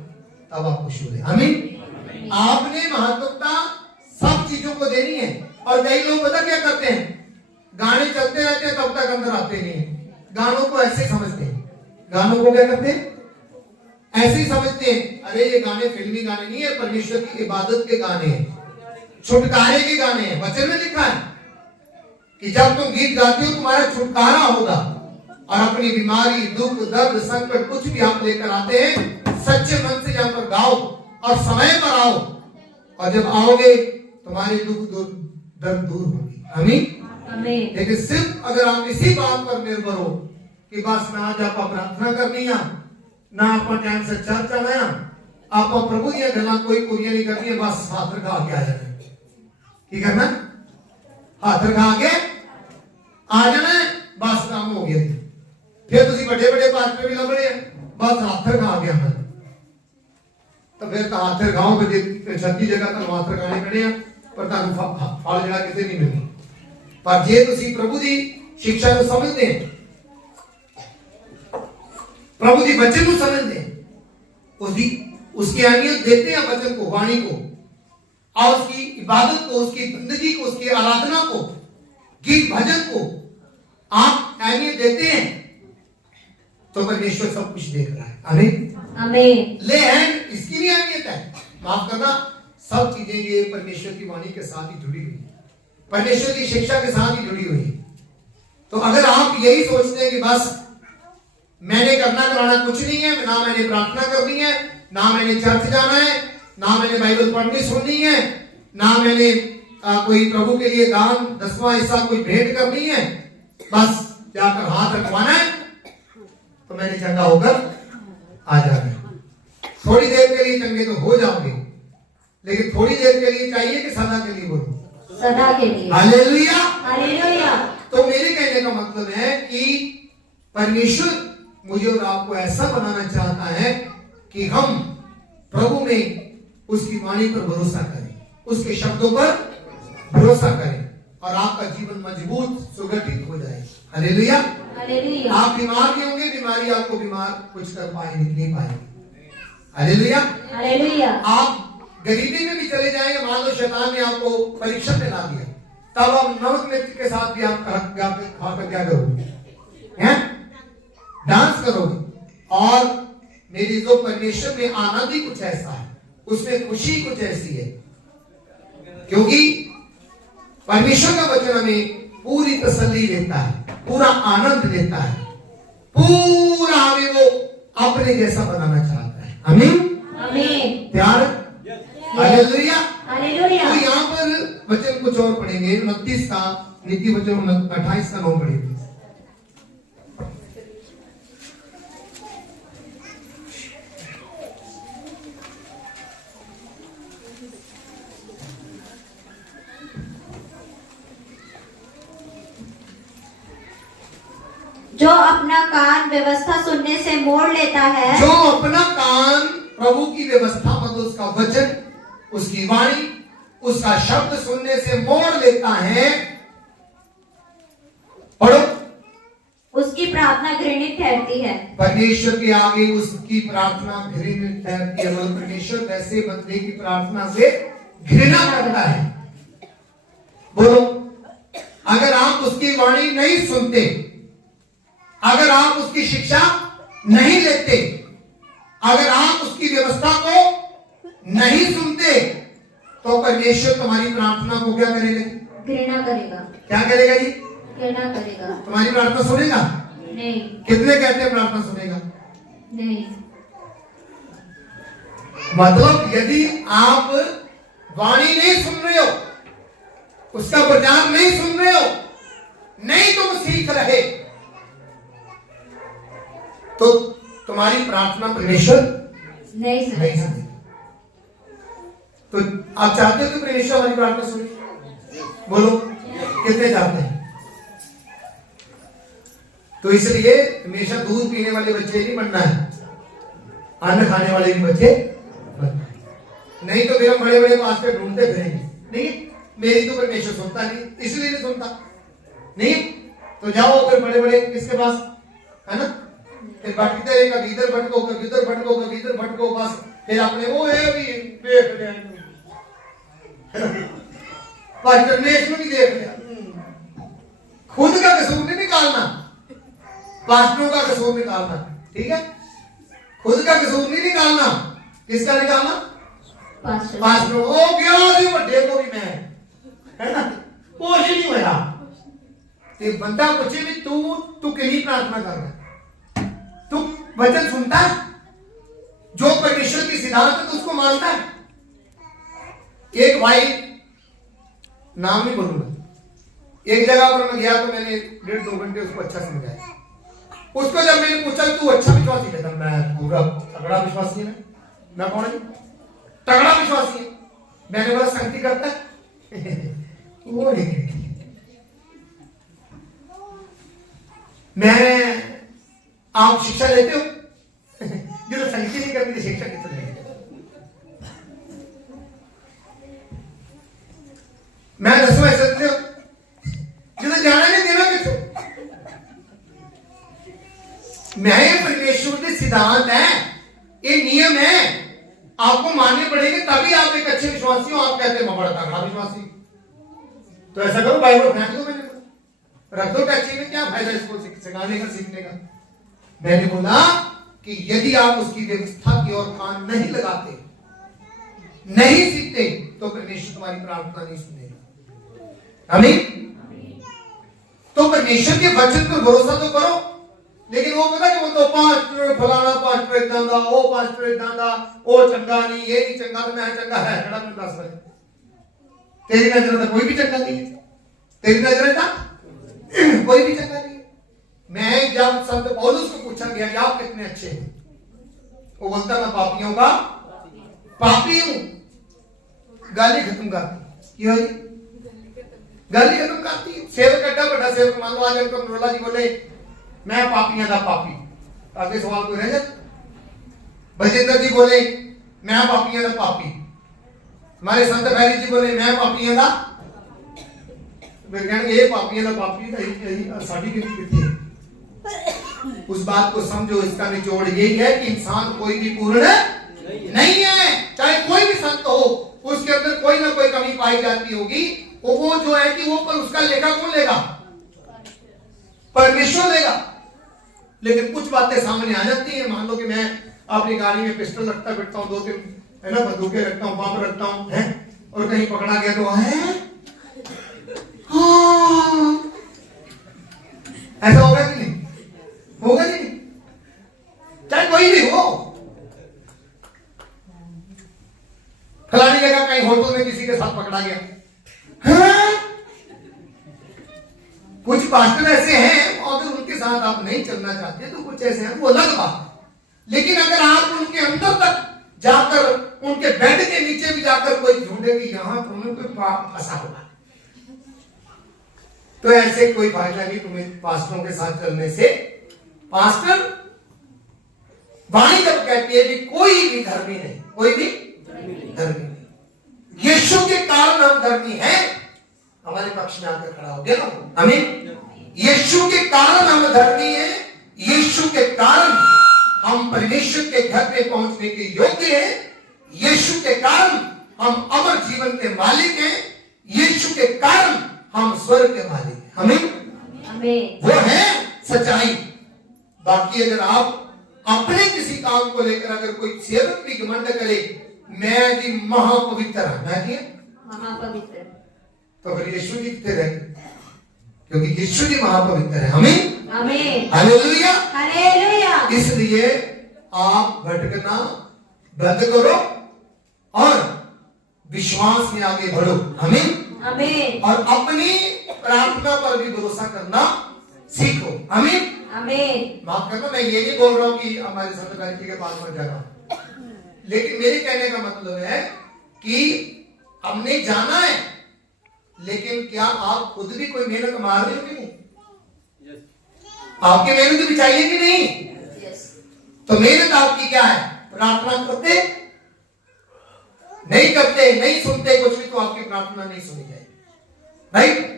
तब आपको छू ले। आमीन? आपने महत्वता सब चीजों को देनी है। और कई लोग पता क्या करते हैं, गाने चलते रहते हैं तब तक अंदर आते नहीं है। गानों को ऐसे समझते हैं, गानों को क्या करते हैं? ऐसे ही समझते हैं, अरे ये गाने फिल्मी गाने नहीं है, परमेश्वर की इबादत के गाने हैं, छुटकारे के गाने हैं। वचन में लिखा है कि जब तुम गीत गाते हो तुम्हारा छुटकारा होगा। और अपनी बीमारी, दुख, दर्द, संकट कुछ भी आप लेकर आते हैं, सच्चे मन से यहाँ पर गाओ और समय पर आओ, और जब आओगे तुम्हारे दुख दर्द दूर होगी। आमीन? लेकिन सिर्फ अगर आप इसी बात पर निर्भर हो कि बस मैं आज आप प्रार्थना करनी है ना, आप टाइम से चर्च आना है, आप प्रभु दिया गला कोई कुरिया नहीं करनी है, बस हाथ रखा आगे आ जाना है। की करना? हाथ रखा आगे आ जाना है, बस काम हो गया। फिर तुम बड़े बड़े पास्टर भी लग रहे हैं, बस हाथ रखा आगे आना, तो फिर तो हाथ रखाओ, छत्ती जगह तो हाथ रखाने पड़े हैं, पर फल जरा कितने नहीं मिलता। पर जे तुसी प्रभु दी शिक्षा को समझते हैं, प्रभु दी वचन को समझते हैं, उसकी अहमियत देते हैं वचन को, वाणी को, और उसकी इबादत को, उसकी बंदगी को, उसकी आराधना को, गीत भजन को आप अहमियत देते हैं, तो परमेश्वर सब कुछ देख रहा है। आमीन? ले हैंड इसकी भी अहमियत है, माफ करना, सब चीजें ये परमेश्वर की वाणी के साथ ही जुड़ी हुई है, परमेश्वर की शिक्षा के साथ ही जुड़ी हुई है। तो अगर आप यही सोचते हैं कि बस मैंने करना कराना कुछ नहीं है, ना मैंने प्रार्थना करनी है, ना मैंने चर्च जाना है, ना मैंने बाइबल पढ़नी सुननी है, ना मैंने कोई प्रभु के लिए दान 10वां हिस्सा कोई भेंट करनी है, बस जाकर हाथ रखवाना है, तो मैंने चंगा होकर आ जाना है। थोड़ी देर के लिए चंगे तो हो जाओगे, लेकिन थोड़ी देर के लिए चाहिए कि सदा के लिए बोलो? सदा के लिए। हालेलुया। हालेलुया। तो मेरे कहने का मतलब है कि परमेश्वर मुझे और आपको ऐसा बनाना चाहता है कि हम प्रभु में उसकी वाणी पर भरोसा करें, उसके शब्दों पर भरोसा करें और आपका जीवन मजबूत सुगठित हो जाए। हालेलुया। हालेलुया। आप बीमार भी होंगे, बीमारी आपको बीमार कुछ कर पाएंगे नहीं पाएंगे। हालेलुया। हालेलुया। आप गरीबी में भी चले जाएंगे, मान लो शैतान ने आपको परीक्षा में ला दिया, तब आप नमक मिर्च के साथ भी आप खाकर क्या करोगे? हैं? डांस करोगे। और मेरी जो परमेश्वर में आनंद ही कुछ ऐसा है, उसमें खुशी कुछ ऐसी है, क्योंकि परमेश्वर का वचन हमें पूरी तसल्ली देता है, पूरा आनंद देता है, पूरा हमें वो अपने जैसा बनाना चाहता है। आमीन। आमीन। प्यार। हालेलुया। हालेलुया। तो यहाँ पर वचन कुछ और पढ़ेंगे, 29 का नीति वचन 28 का 9 पढ़ेंगे। जो अपना कान व्यवस्था सुनने से मोड़ लेता है, जो अपना कान प्रभु की व्यवस्था मतलब उसका वचन, उसकी वाणी, उसका शब्द सुनने से मोड़ लेता है, पढ़ो, उसकी प्रार्थना घृणित ठहरती है। परमेश्वर के आगे उसकी प्रार्थना घृणित ठहरती है। मतलब परमेश्वर वैसे बंदे की प्रार्थना से घृणा करता है। बोलो, अगर आप उसकी वाणी नहीं सुनते, अगर आप उसकी शिक्षा नहीं लेते, अगर आप उसकी व्यवस्था को नहीं सुनते, तो परमेश्वर तुम्हारी प्रार्थना को क्या करेगा? घृणा करेगा। क्या करेगा जी? घृणा करेगा। तुम्हारी प्रार्थना सुनेगा? नहीं। कितने कहते हैं प्रार्थना सुनेगा? नहीं। मतलब यदि आप वाणी नहीं सुन रहे हो, उसका प्रचार नहीं सुन रहे हो, नहीं तुम सीख रहे, तो तुम्हारी प्रार्थना परमेश्वर नहीं सुनेगा। तो आप चाहते हो कि परमेश्वर हमारी प्रार्थना सुने? बोलो, कितने चाहते हैं? तो इसलिए हमेशा दूध पीने वाले बच्चे नहीं बनना है, अन्न खाने वाले भी बच्चे बनना है। नहीं तो फिर हम बड़े बड़े पास पे ढूंढते फिरेंगे। नहीं, मेरी तो परमेश्वर सुनता नहीं, इसलिए नहीं सुनता। नहीं तो जाओ फिर बड़े बड़े किसके पास, है ना? फिर भटकते रहे, कभी इधर भटको, कभी इधर भटको, कभी इधर भटको, बस फिर अपने वो है भी देख रहे हैं, पास्टर ने इसमें भी देख लिया। खुद का कसूर नहीं निकालना, पास्टरों का कसूर निकालना, ठीक है? खुद का कसूर नहीं निकालना, किसका निकालना? पास्टरों। ओ गया नहीं बड़े को भी मैं, है ना? कुछ नहीं होया। ते बंदा पूछे भी तू कितनी प्रार्थना कर रहा है, तू वचन सुनता है, जो परमेश्वर की सिद्धांत है तो उसको मानता है। एक भाई, नाम नहीं बोलूंगा, एक जगह पर मैं गया तो मैंने 1.5-2 घंटे उसको अच्छा समझाया। उसको जब मैंने पूछा तू अच्छा विश्वासी कहता, मैं पूरा तगड़ा विश्वासी है। मैं कौन है? तगड़ा विश्वासी है। मैंने बोला संगति करता है? वो नहीं। मैं आप शिक्षा लेते हो? जो संगति नहीं करती शिक्षा कितने लेते? मैं दसों ऐसे हो जो जाना नहीं देना किसको? मैं ये परमेश्वर के सिद्धांत है, ये नियम है, आपको मानने पड़ेंगे तभी आप एक अच्छे विश्वासी हो। आप कहते हैं मैं बड़ा तगड़ा विश्वासी। तो ऐसा करो, बाइबल फेंक दो, मैंने रख दो टैक्सी में, क्या फायदा इसको सिखाने का, सीखने का? मैंने बोला कि यदि आप उसकी व्यवस्था की ओर कान नहीं लगाते, नहीं सीखते, तो परमेश्वर तुम्हारी प्रार्थना नहीं सुनेगा। आमीन। तो परमेश्वर के वचन पर भरोसा तो करो, लेकिन वो पता कि वो तो पास्टर फलाना पास्टर इतना दा, वो पास्टर इतना दा, वो चंगा नहीं, ये नहीं चंगा, तो मैं चंगा है खड़ा में 10 बजे। तेरी नजर में कोई भी चंगा नहीं है, तेरी नजर में कोई भी चंगा नहीं है। मैं जब संत पौलुस को पूछा गया कि आप कितने अच्छे हैं, वो बोलता मैं पापियों का पापी हूं। गल ही खत्म करती। क्यों जी? गल ही खत्म करती। सेवक एडा बड़ा सेवक, मान लो आज अंकल मनोला जी बोले मैं पापियां दा पापी, आगे सवाल कोई रह जाए? बजेंद्र जी बोले मैं पापियां दा पापी, हमारे संत बैरी जी बोले मैं पापियां दा, फिर कहणगे ये पापियां दा पापी तो साडी गिनती कितनी है? उस बात को समझो, इसका निचोड़ यही है कि इंसान कोई भी पूर्ण नहीं है। चाहे कोई भी संत हो, उसके अंदर कोई ना कोई कमी पाई जाती होगी। वो जो है कि वो पर उसका लेखा कौन लेगा? परमेश्वर लेगा। लेकिन कुछ बातें सामने आ जाती हैं। मान लो कि मैं अपनी गाड़ी में पिस्टल रखता फिरता हूँ, 2-3 है ना बंदूकें रखता हूँ, बम रखता हूँ, है, और कहीं पकड़ा गया तो है हाँ। ऐसा होगा कि नहीं? होगा नहीं, चाहे कोई भी हो। फलानी जगह कहीं होटल में किसी के साथ पकड़ा गया, हाँ? कुछ पास्टर ऐसे हैं, अगर उनके साथ आप नहीं चलना चाहते तो कुछ ऐसे हैं, वो अलग बात है। लेकिन अगर आप उनके अंदर तक जाकर, उनके बेड के नीचे भी जाकर कोई ढूंढे कि यहां तुम्हें कोई पाप फंसा होगा, तो ऐसे कोई फायदा नहीं तुम्हें पास्टरों के साथ चलने से। पास्टर वाणी जब कहती है कि कोई भी धर्मी नहीं, कोई भी धर्मी नहीं, यीशु के कारण हम धर्मी हैं, हमारे पक्ष में आकर खड़ा हो गया ना, हमें यीशु के कारण हम धर्मी हैं, यीशु के कारण हम परमेश्वर के घर में पहुंचने के योग्य हैं, यीशु के कारण हम अमर जीवन के मालिक हैं, यीशु के कारण हम स्वर्ग के मालिक हैं। हमें वो है सच्चाई। बाकी अगर आप अपने किसी काम को लेकर अगर कोई सेवक भी घमंड करे मैं जी महापवित्र हूं, मैं जी महापवित्र, तो फिर यीशु जी कितने रहे? क्योंकि यीशु जी महापवित्र है। हमें हालेलुया हालेलुया। इसलिए आप भटकना बंद करो और विश्वास में आगे बढ़ो। हमें और अपनी प्रार्थना पर भी भरोसा करना सीखो। हमें माफ करना, मैं ये नहीं बोल रहा हूं कि हमारे संत बैरी जी के पास मत जाना, लेकिन मेरे कहने का मतलब है कि हमने जाना है, लेकिन क्या आप खुद भी कोई मेहनत मार रहे हो कि नहीं? आपकी मेहनत भी चाहिए कि नहीं? तो मेहनत आपकी क्या है? प्रार्थना करते नहीं करते, नहीं सुनते कुछ भी, तो आपकी प्रार्थना नहीं सुनी जाएगी। राइट?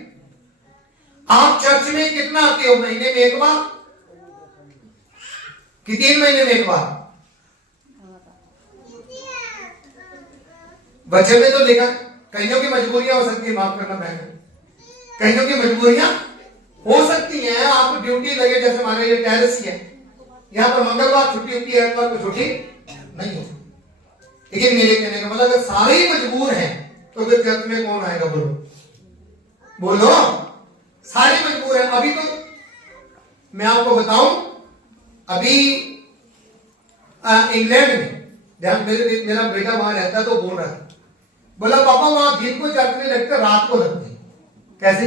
आप चर्च में कितना आते हो? महीने में एक बार कि 3 महीने में एक बार? बच्चे में तो लिखा, कईयों की मजबूरियां हो सकती है, माफ करना बहन, कईयों की मजबूरियां हो सकती हैं। आपको ड्यूटी लगे, जैसे हमारे ये टेरेस ही है, यहाँ पर मंगलवार छुट्टी होती है, एतवार को छुट्टी नहीं होती। लेकिन मेरे कहने का मतलब अगर सारे ही मजबूर हैं तो फिर चर्च में कौन आएगा? बोलो सारे मजबूर हैं। अभी तो मैं आपको बताऊं, अभी इंग्लैंड में जहां मेरा बेटा वहां रहता है, तो बोल रहा है, बोला पापा वहां दिन को चर्च में लगते, रात को लगते। कैसे?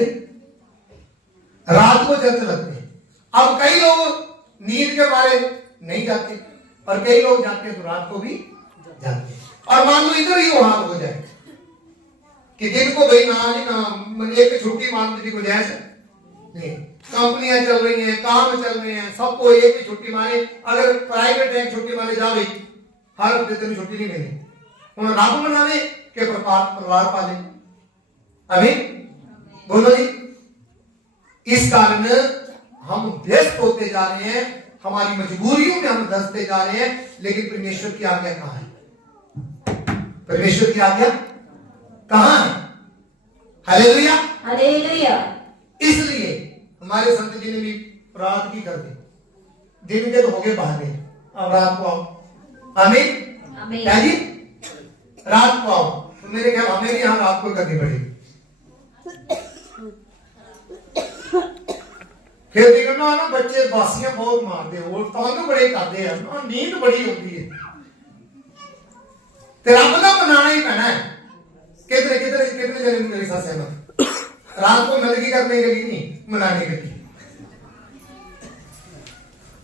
रात को चर्च लगते हैं। अब कई लोग नींद के मारे नहीं जाते और कई लोग जाते हैं तो रात को भी जाते हैं। और मान लो इधर ही हाल हो जाए कि दिन को भाई ना एक छुट्टी मारने की गुंजाइश नहीं, कंपनियां चल रही हैं, काम चल रहे हैं, सबको एक ही छुट्टी मारे। अगर प्राइवेट है छुट्टी मारे जा भाई, हर हफ्ते तेरी छुट्टी नहीं मिली, उन्हें रब बनावे के परिवार पाले। अभी बोलो जी, इस कारण हम व्यस्त होते जा रहे हैं, हमारी मजबूरियों में हम धंसते जा रहे हैं, लेकिन परमेश्वर की आज्ञा कहां है? परमेश्वर की आज्ञा कहां है? Hallelujah hallelujah. इसलिए हमारे संत जी ने भी रात की कर दी, दिन के तो हो गए बहाने, अब रात को आओ। आमीन। क्या जी? रात को आओ। तो मेरे ख्याल हमें भी यहां रात को करनी पड़ेगी। फिर देखना ना, बच्चे बासियां बहुत मारते हो, तंग बड़े करते हैं, नींद बड़ी होती है, तेरा पता बनाना ही पैना है। कितने कितने कितने जने मेरे साथ सहमत? रात को नदगी करने के लिए नहीं, मनाने के लिए।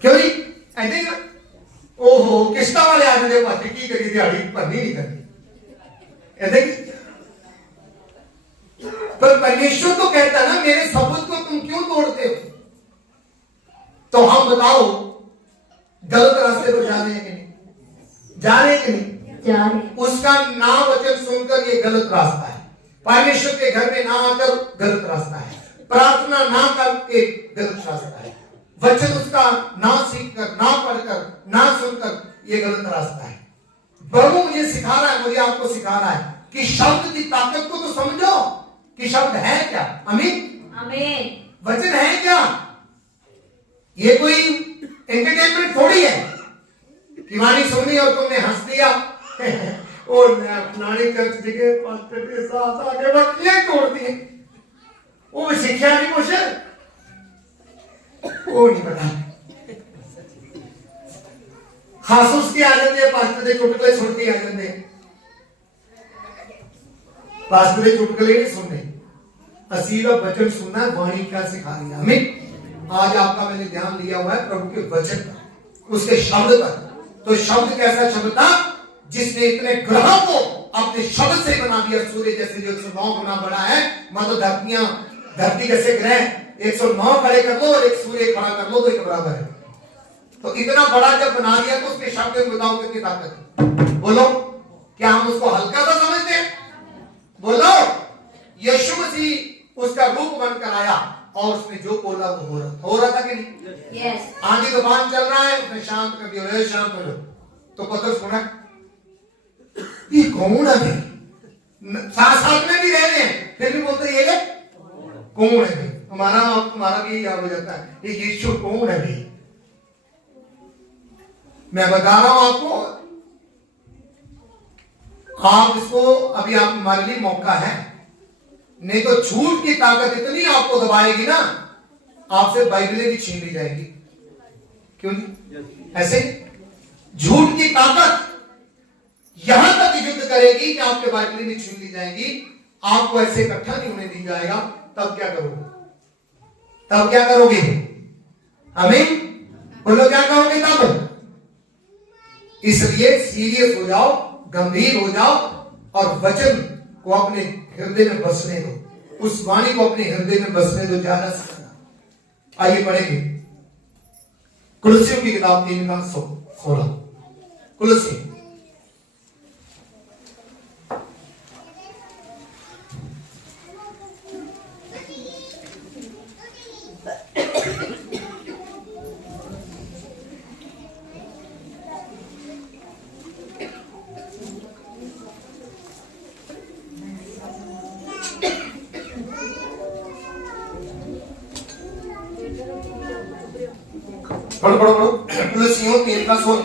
क्यों जी? ऐसे ना, ओहो किस्ता वाले आ जाते पार्टी की करी दिहाड़ी भरनी नहीं करनी, ऐसे कहता है ना मेरे शब्द को तुम क्यों तोड़ते हो? तो हम बताओ गलत रास्ते पर जा रहे हैं कि नहीं? जा रहे हैं कि नहीं? जा रहे। उसका नाम वचन सुनकर ये गलत रास्ता है, परमेश्वर के घर में ना आकर गलत रास्ता है, प्रार्थना ना करके गलत रास्ता है, वचन उसका ना सीखकर, ना पढ़कर, ना सुनकर ये गलत रास्ता है। प्रभु मुझे सिखा रहा है, मुझे आपको सिखा रहा है कि शब्द की ताकत को तो समझो कि शब्द है क्या। आमीन आमीन। वचन है क्या? ये कोई एंटरटेनमेंट थोड़ी है कि वाणी सुननी और तुमने हंस दिया और मैं फलानी चर्च के पास्टर के साथ आगे बकरियां तोड़ दिए। वो शिक्षा नहीं कुछ वो नहीं पता। हासूस की आ जाते हैं, पास्टर के चुटकुले सुन के आ जाते हैं। पास्टर के चुटकुले नहीं सुनने, असीला वचन सुनना है। वाणी क्या सिखा रही है हमें? आज आपका मैंने ध्यान लिया हुआ है प्रभु के वचन पर, उसके शब्द पर। तो शब्द कैसा शब्द था जिसने इतने ग्रहों को अपने शब्द से बना दिया। सूर्य जैसे जो 109 गुना बड़ा है, मतलब धरती जैसे ग्रह 109 खड़े कर लो और एक सूर्य खड़ा कर लो तो एक बराबर है। तो इतना बड़ा जब बना दिया तो उसके शब्द में बताओ कितनी ताकत है। बोलो, क्या हम उसको हल्का सा समझते हैं? बोलो, यीशु मसीह उसका रूप बनकर आया और उसने जो बोला वो हो रहा था कि नहीं? यस। आंधी तूफान चल रहा है, उसने शांत कर दिया, शांत हो जाओ। तो पतरस सुना ये कौन है? साथ में भी रह रहे हैं फिर भी बोलते ये ले कौन है भाई? तुम्हारा भी याद हो जाता है ये यीशु कौन है भाई? मैं बता रहा हूं आपको, आप इसको अभी आप हमारे लिए मौका है, नहीं तो झूठ की ताकत इतनी आपको दबाएगी ना, आपसे बाइबलें भी छीन ली जाएगी। क्यों नहीं? ऐसे झूठ की ताकत यहां तक युद्ध करेगी कि आपके बाइबलें भी छीन ली जाएगी, आपको ऐसे इकट्ठा नहीं होने दी जाएगा। तब क्या करोगे? तब क्या करोगे? आमीन बोलो, क्या करोगे तब? इसलिए सीरियस हो जाओ, गंभीर हो जाओ और वचन को अपने हृदय में बसने दो, उस वाणी को अपने हृदय में बसने दो, ज्यादा से ज्यादा। आइए पढ़ेंगे कुलसियों की किताब 3:16। कुलसी पढ़ो कुलसियों 3:16।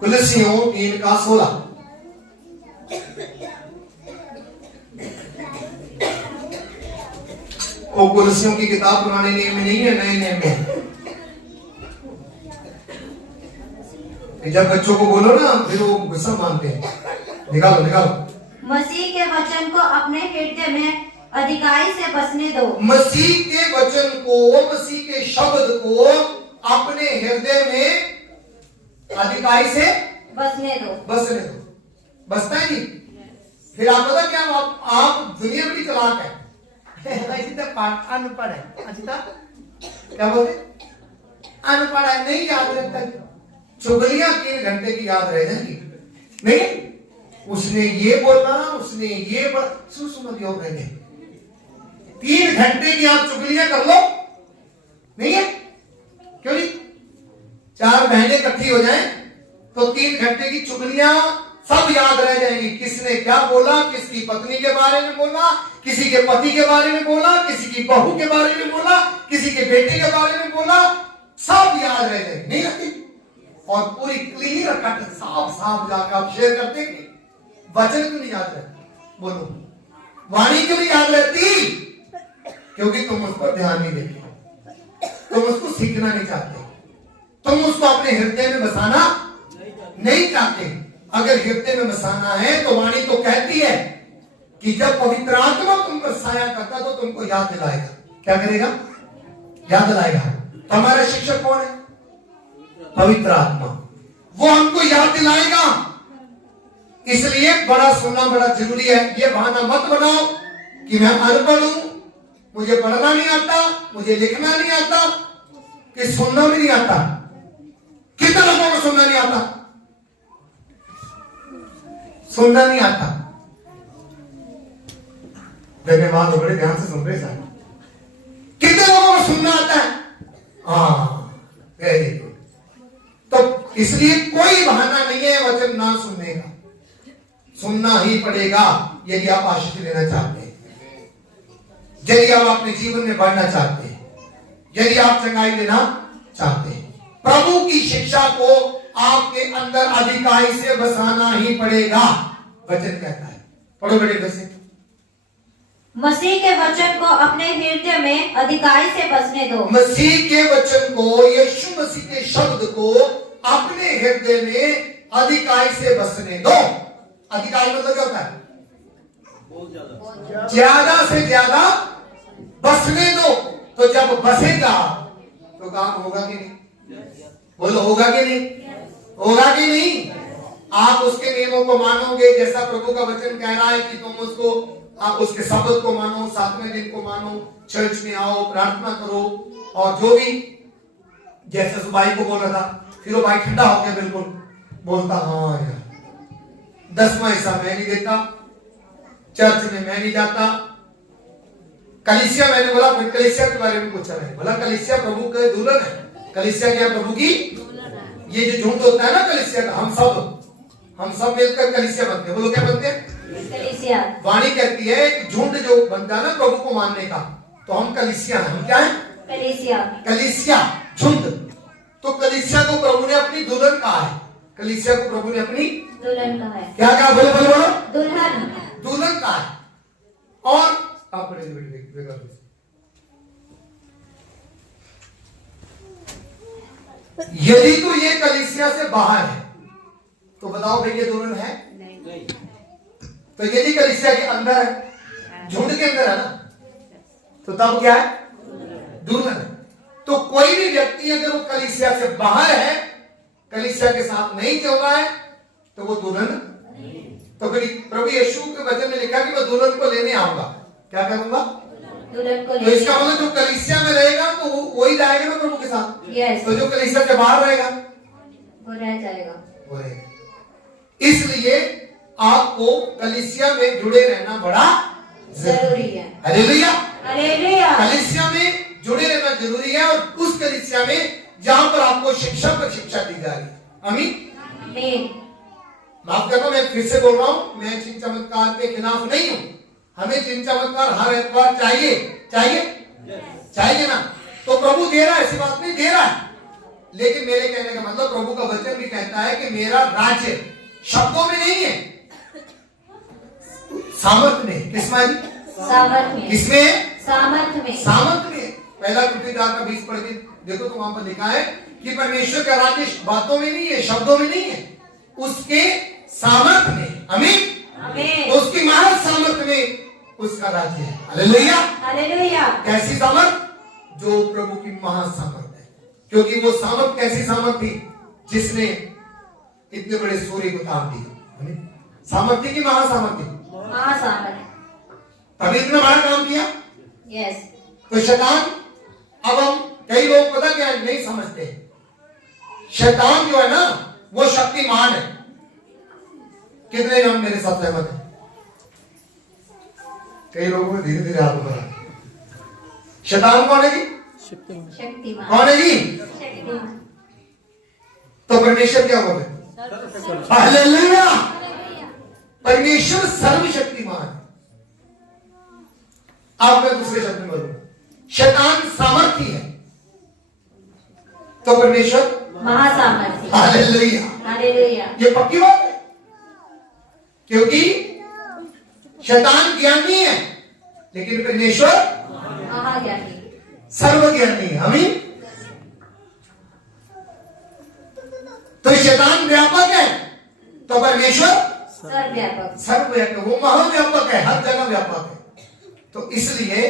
कुलसियों 3:16। वो कुलसियों की किताब पुराने नियम में नहीं है, नए नियम में। जब बच्चों को बोलो ना फिर वो गुस्सा मानते हैं। निकालो। मसीह के वचन को अपने हृदय में अधिकाई से बसने दो। मसीह के वचन को, मसीह के शब्द को अपने हृदय में अधिकाई से बसने दो। बसता है जी। फिर आप पता क्या, आप दुनिया में भी चलाक है, अनपढ़ है। अजिता क्या बोलते? अनपढ़ है, नहीं याद रखता। चुगलियां 3 घंटे की याद रह जाएंगी। नहीं, उसने ये बोला, उसने ये बोला, सुन योग रह गए। 3 घंटे की आप चुगलियां कर लो, नहीं है? क्यों नहीं? 4 बहनें इकट्ठी हो जाएं तो 3 घंटे की चुगलियां सब याद रह जाएंगी। किसने क्या बोला, किसकी पत्नी के बारे में बोला, किसी के पति के बारे में बोला, किसी की बहू के बारे में बोला, किसी के बेटे के बारे में बोला, सब याद रह जाएंगे। नहीं रहती? और पूरी क्लियर कट साफ जाकर आप शेयर करते हैं। वचन क्यों नहीं याद रहती? बोलो, वाणी क्यों नहीं याद रहती? क्योंकि तुम उस पर ध्यान नहीं देते, तुम उसको सीखना नहीं चाहते, तुम उसको अपने हृदय में बसाना नहीं चाहते। अगर हृदय में बसाना है तो वाणी तो कहती है कि जब पवित्र आत्मा तुम पर साया करता तो तुमको याद दिलाएगा। क्या करेगा? याद दिलाएगा। तो हमारा शिक्षक कौन है? पवित्र आत्मा। वो हमको याद दिलाएगा। इसलिए बड़ा सुनना बड़ा जरूरी है। ये बहाना मत बनाओ कि मैं अनपढ़ हूं, मुझे पढ़ना नहीं आता, मुझे लिखना नहीं आता, कि सुनना भी नहीं आता। कितने लोगों को सुनना नहीं आता? सुनना नहीं आता। धन्यवाद, तो बड़े ध्यान से सुन रहे सर। कितने लोगों को सुनना आता है? Very good. तो इसलिए कोई बहाना नहीं है वचन ना सुनने का, सुनना ही पड़ेगा यदि आप आशीष लेना चाहते हैं, यदि आप अपने जीवन में बढ़ना चाहते हैं, यदि आप चंगाई लेना चाहते हैं। प्रभु की शिक्षा को आपके अंदर अधिकाई से बसाना ही पड़ेगा, वचन कहता है। पढ़ो बेटे कैसे? मसीह के वचन को अपने हृदय में अधिकाई से बसने दो। मसीह के वचन को, यीशु मसीह के शब्द को अपने हृदय में अधिकाई से बसने दो। अधिकाई मतलब क्या होता है? ज्यादा से ज्यादा बसने दो। तो जब बसेगा तो काम होगा कि नहीं? बोलो, होगा कि नहीं? होगा कि नहीं? आप उसके नियमों को मानोगे, जैसा प्रभु का वचन कह रहा है कि तुम उसको, आप उसके शब्द को मानो, 7वें दिन को मानो, चर्च में आओ, प्रार्थना करो, और जो भी, जैसे उस भाई को बोल रहा था, फिर वो भाई ठंडा हो गया, बिल्कुल बोलता हाँ यार 10वां हिस्सा मैं नहीं देता, चर्च में मैं नहीं जाता। कलीसिया, मैंने बोला, फिर कलीसिया के बारे में पूछा, मैंने बोला कलीसिया प्रभु के दुल्हन है। कलीसिया क्या? प्रभु की। ये जो झुंड होता है ना कलीसिया का, हम सब मिलकर कलीसिया बनते हैं। बोलो क्या बनते हैं? कलीसिया। वाणी कहती है कि झुंड जो बनता है ना प्रभु को मानने का, तो हम कलीसिया हैं। हम क्या है? कलीसिया। कलीसिया, झुंड। तो कलीसिया को प्रभु ने अपनी दुल्हन कहा है। कलीसिया को प्रभु ने अपनी दुल्हन कहा है। क्या कहा? बोलो बोलो बोलो। दुल्हन। दुल्हन कहा है। और आप पढ़े यदि तो ये कलीसिया से बाहर है तो बताओ भाई ये दुल्हन है? नहीं। तो यदि कलीसिया के अंदर है, झुंड के अंदर है ना, तो तब क्या है? दुल्हन है। तो कोई भी व्यक्ति अगर वो कलीसिया से बाहर है, कलीसिया के साथ नहीं चल रहा है, तो वो दुल्हन। तो फिर प्रभु यीशु के वचन में लिखा कि मैं दुल्हन को लेने आऊंगा। क्या करूंगा? दुल्हन को। तो इसका मतलब जो कलीसिया में रहेगा तो वही जाएगा ना प्रभु के साथ। यस। तो जो कलीसिया से बाहर रहेगा वो रह जाएगा, वो रहेगा। इसलिए आपको कलीसिया में जुड़े रहना बड़ा जरूरी है। Hallelujah, hallelujah. कलीसिया में जुड़े रहना जरूरी है, और उस कलीसिया में जहां पर आपको शिक्षा पर शिक्षा दी जा रही है। आमीन। माफ करना, मैं फिर से बोल रहा हूं, मैं चिन्ह चमत्कार के खिलाफ नहीं हूं। हमें चिन्ह चमत्कार हर एतवार चाहिए, चाहिए ना। तो प्रभु दे रहा है, ऐसी बात नहीं, दे रहा है। लेकिन मेरे कहने का मतलब, प्रभु का वचन भी कहता है कि मेरा राज्य शब्दों में नहीं है, सामर्थ में। किसमें? सामर्थ में। किसमें? सामर्थ में। सामर्थ में। पहला कुरिन्थियों 4:20 पढ़ के देखो तो वहां पर लिखा है कि परमेश्वर का राज्य बातों में नहीं है, शब्दों में नहीं है, उसके सामर्थ में। आमीन। तो उसकी महान सामर्थ में उसका राज्य है। Hallelujah, hallelujah. कैसी सामर्थ? जो प्रभु की महान सामर्थ है। क्योंकि वो सामर्थ कैसी सामर्थ थी? जिसने इतने बड़े सूर्य को ताप दिया। सामर्थ्य की महान सामर्थ्य, तभी इतना बड़ा काम किया। यस। तो शैतान, अब हम कई लोग पता क्या नहीं समझते, शैतान जो है ना वो शक्तिमान है। कितने जन मेरे साथ सहमत है? कई लोगों में धीरे धीरे हाथ उठा। शैतान कौन है जी? शक्तिमान। कौन है जी? शक्तिमान। तो परमेश्वर क्या बोले? हालेलुया। परमेश्वर सर्वशक्तिमान है। अब मैं दूसरे शब्द में बोलूं, शैतान सामर्थी है, तो परमेश्वर महासामर्थी। Hallelujah, hallelujah. ये पक्की बात है, क्योंकि शैतान ज्ञानी है लेकिन परमेश्वर महाज्ञानी, सर्वज्ञानी है। आमीन। तो शैतान व्यापक है तो परमेश्वर सर्वव्यापक, सर्वव्यापक, वो महाव्यापक है, हर जगह व्यापक है। तो इसलिए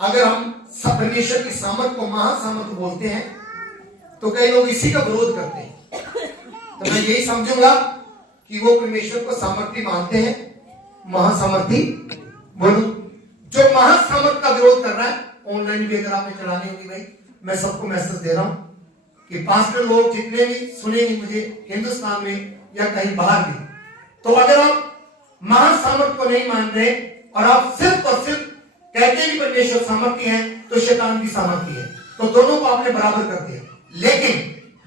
अगर हम परमेश्वर की सामर्थ को महासामर्थ बोलते हैं तो कई लोग इसी का विरोध करते हैं। तो मैं यही समझूंगा कि वो परमेश्वर को सामर्थी मानते हैं, महासामर्थी बोलो। जो महासामर्थ का विरोध कर रहा है, ऑनलाइन भी अगर आपने चलानी होगी भाई, मैं सबको मैसेज दे रहा हूं कि पास्टर लोग जितने भी सुनेंगे मुझे हिंदुस्तान में या कहीं बाहर भी, तो अगर आप महासामर्थ को नहीं मान रहे और आप सिर्फ और सिर्फ कहते भी परमेश्वर सामर्थ्य है, तो शैतान भी सामर्थ्य है, तो दोनों को आपने बराबर कर दिया। लेकिन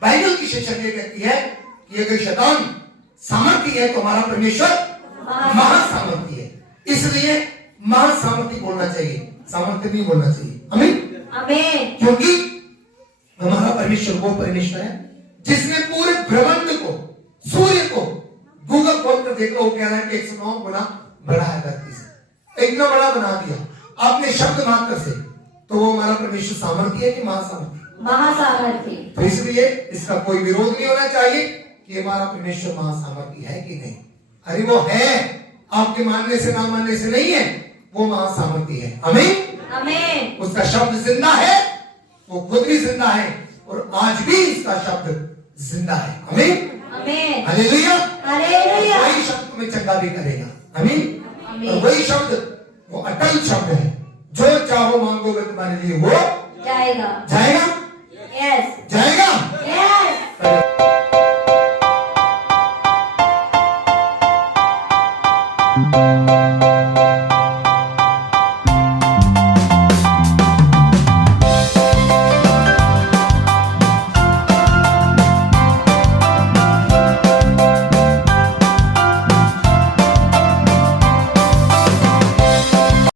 बाइबल की शिक्षा ये कहती है कि अगर शैतान सामर्थ्य है तो हमारा परमेश्वर महासामर्थ्य है, इसलिए महासामर्थ्य बोलना चाहिए, सामर्थ्य नहीं बोलना चाहिए। आमीन आमीन। क्योंकि हमारा परमेश्वर वो परमेश्वर है जिसने पूरे ब्रह्मांड को, सूर्य को, गूगल खोल कर देख लो, वो कह रहा है कि 109 गुना बड़ा है धरती से, इतना बड़ा बना दिया आपने शब्द मात्र से, तो वो हमारा परमेश्वर सामर्थ्य है कि महासामर्थ्य? महासामर्थ्य। तो इसलिए इसका कोई विरोध नहीं होना चाहिए कि हमारा परमेश्वर महासामर्थ्य है कि नहीं। अरे वो है, आपके मानने से ना मानने से नहीं है, वो महासामर्थ्य है। आमीन आमीन। उसका शब्द जिंदा है, वो खुद भी जिंदा है और आज भी इसका शब्द जिंदा है। आमीन आमीन। हालेलुया। हालेलुया। वही शब्द तुम्हें चंगा भी करेगा। आमीन। आमीन। और वही शब्द वो अटल शब्द है, जो चाहो मांगोगे तुम्हारे लिए वो जाएगा। जाएगा। यस जाएगा। यस।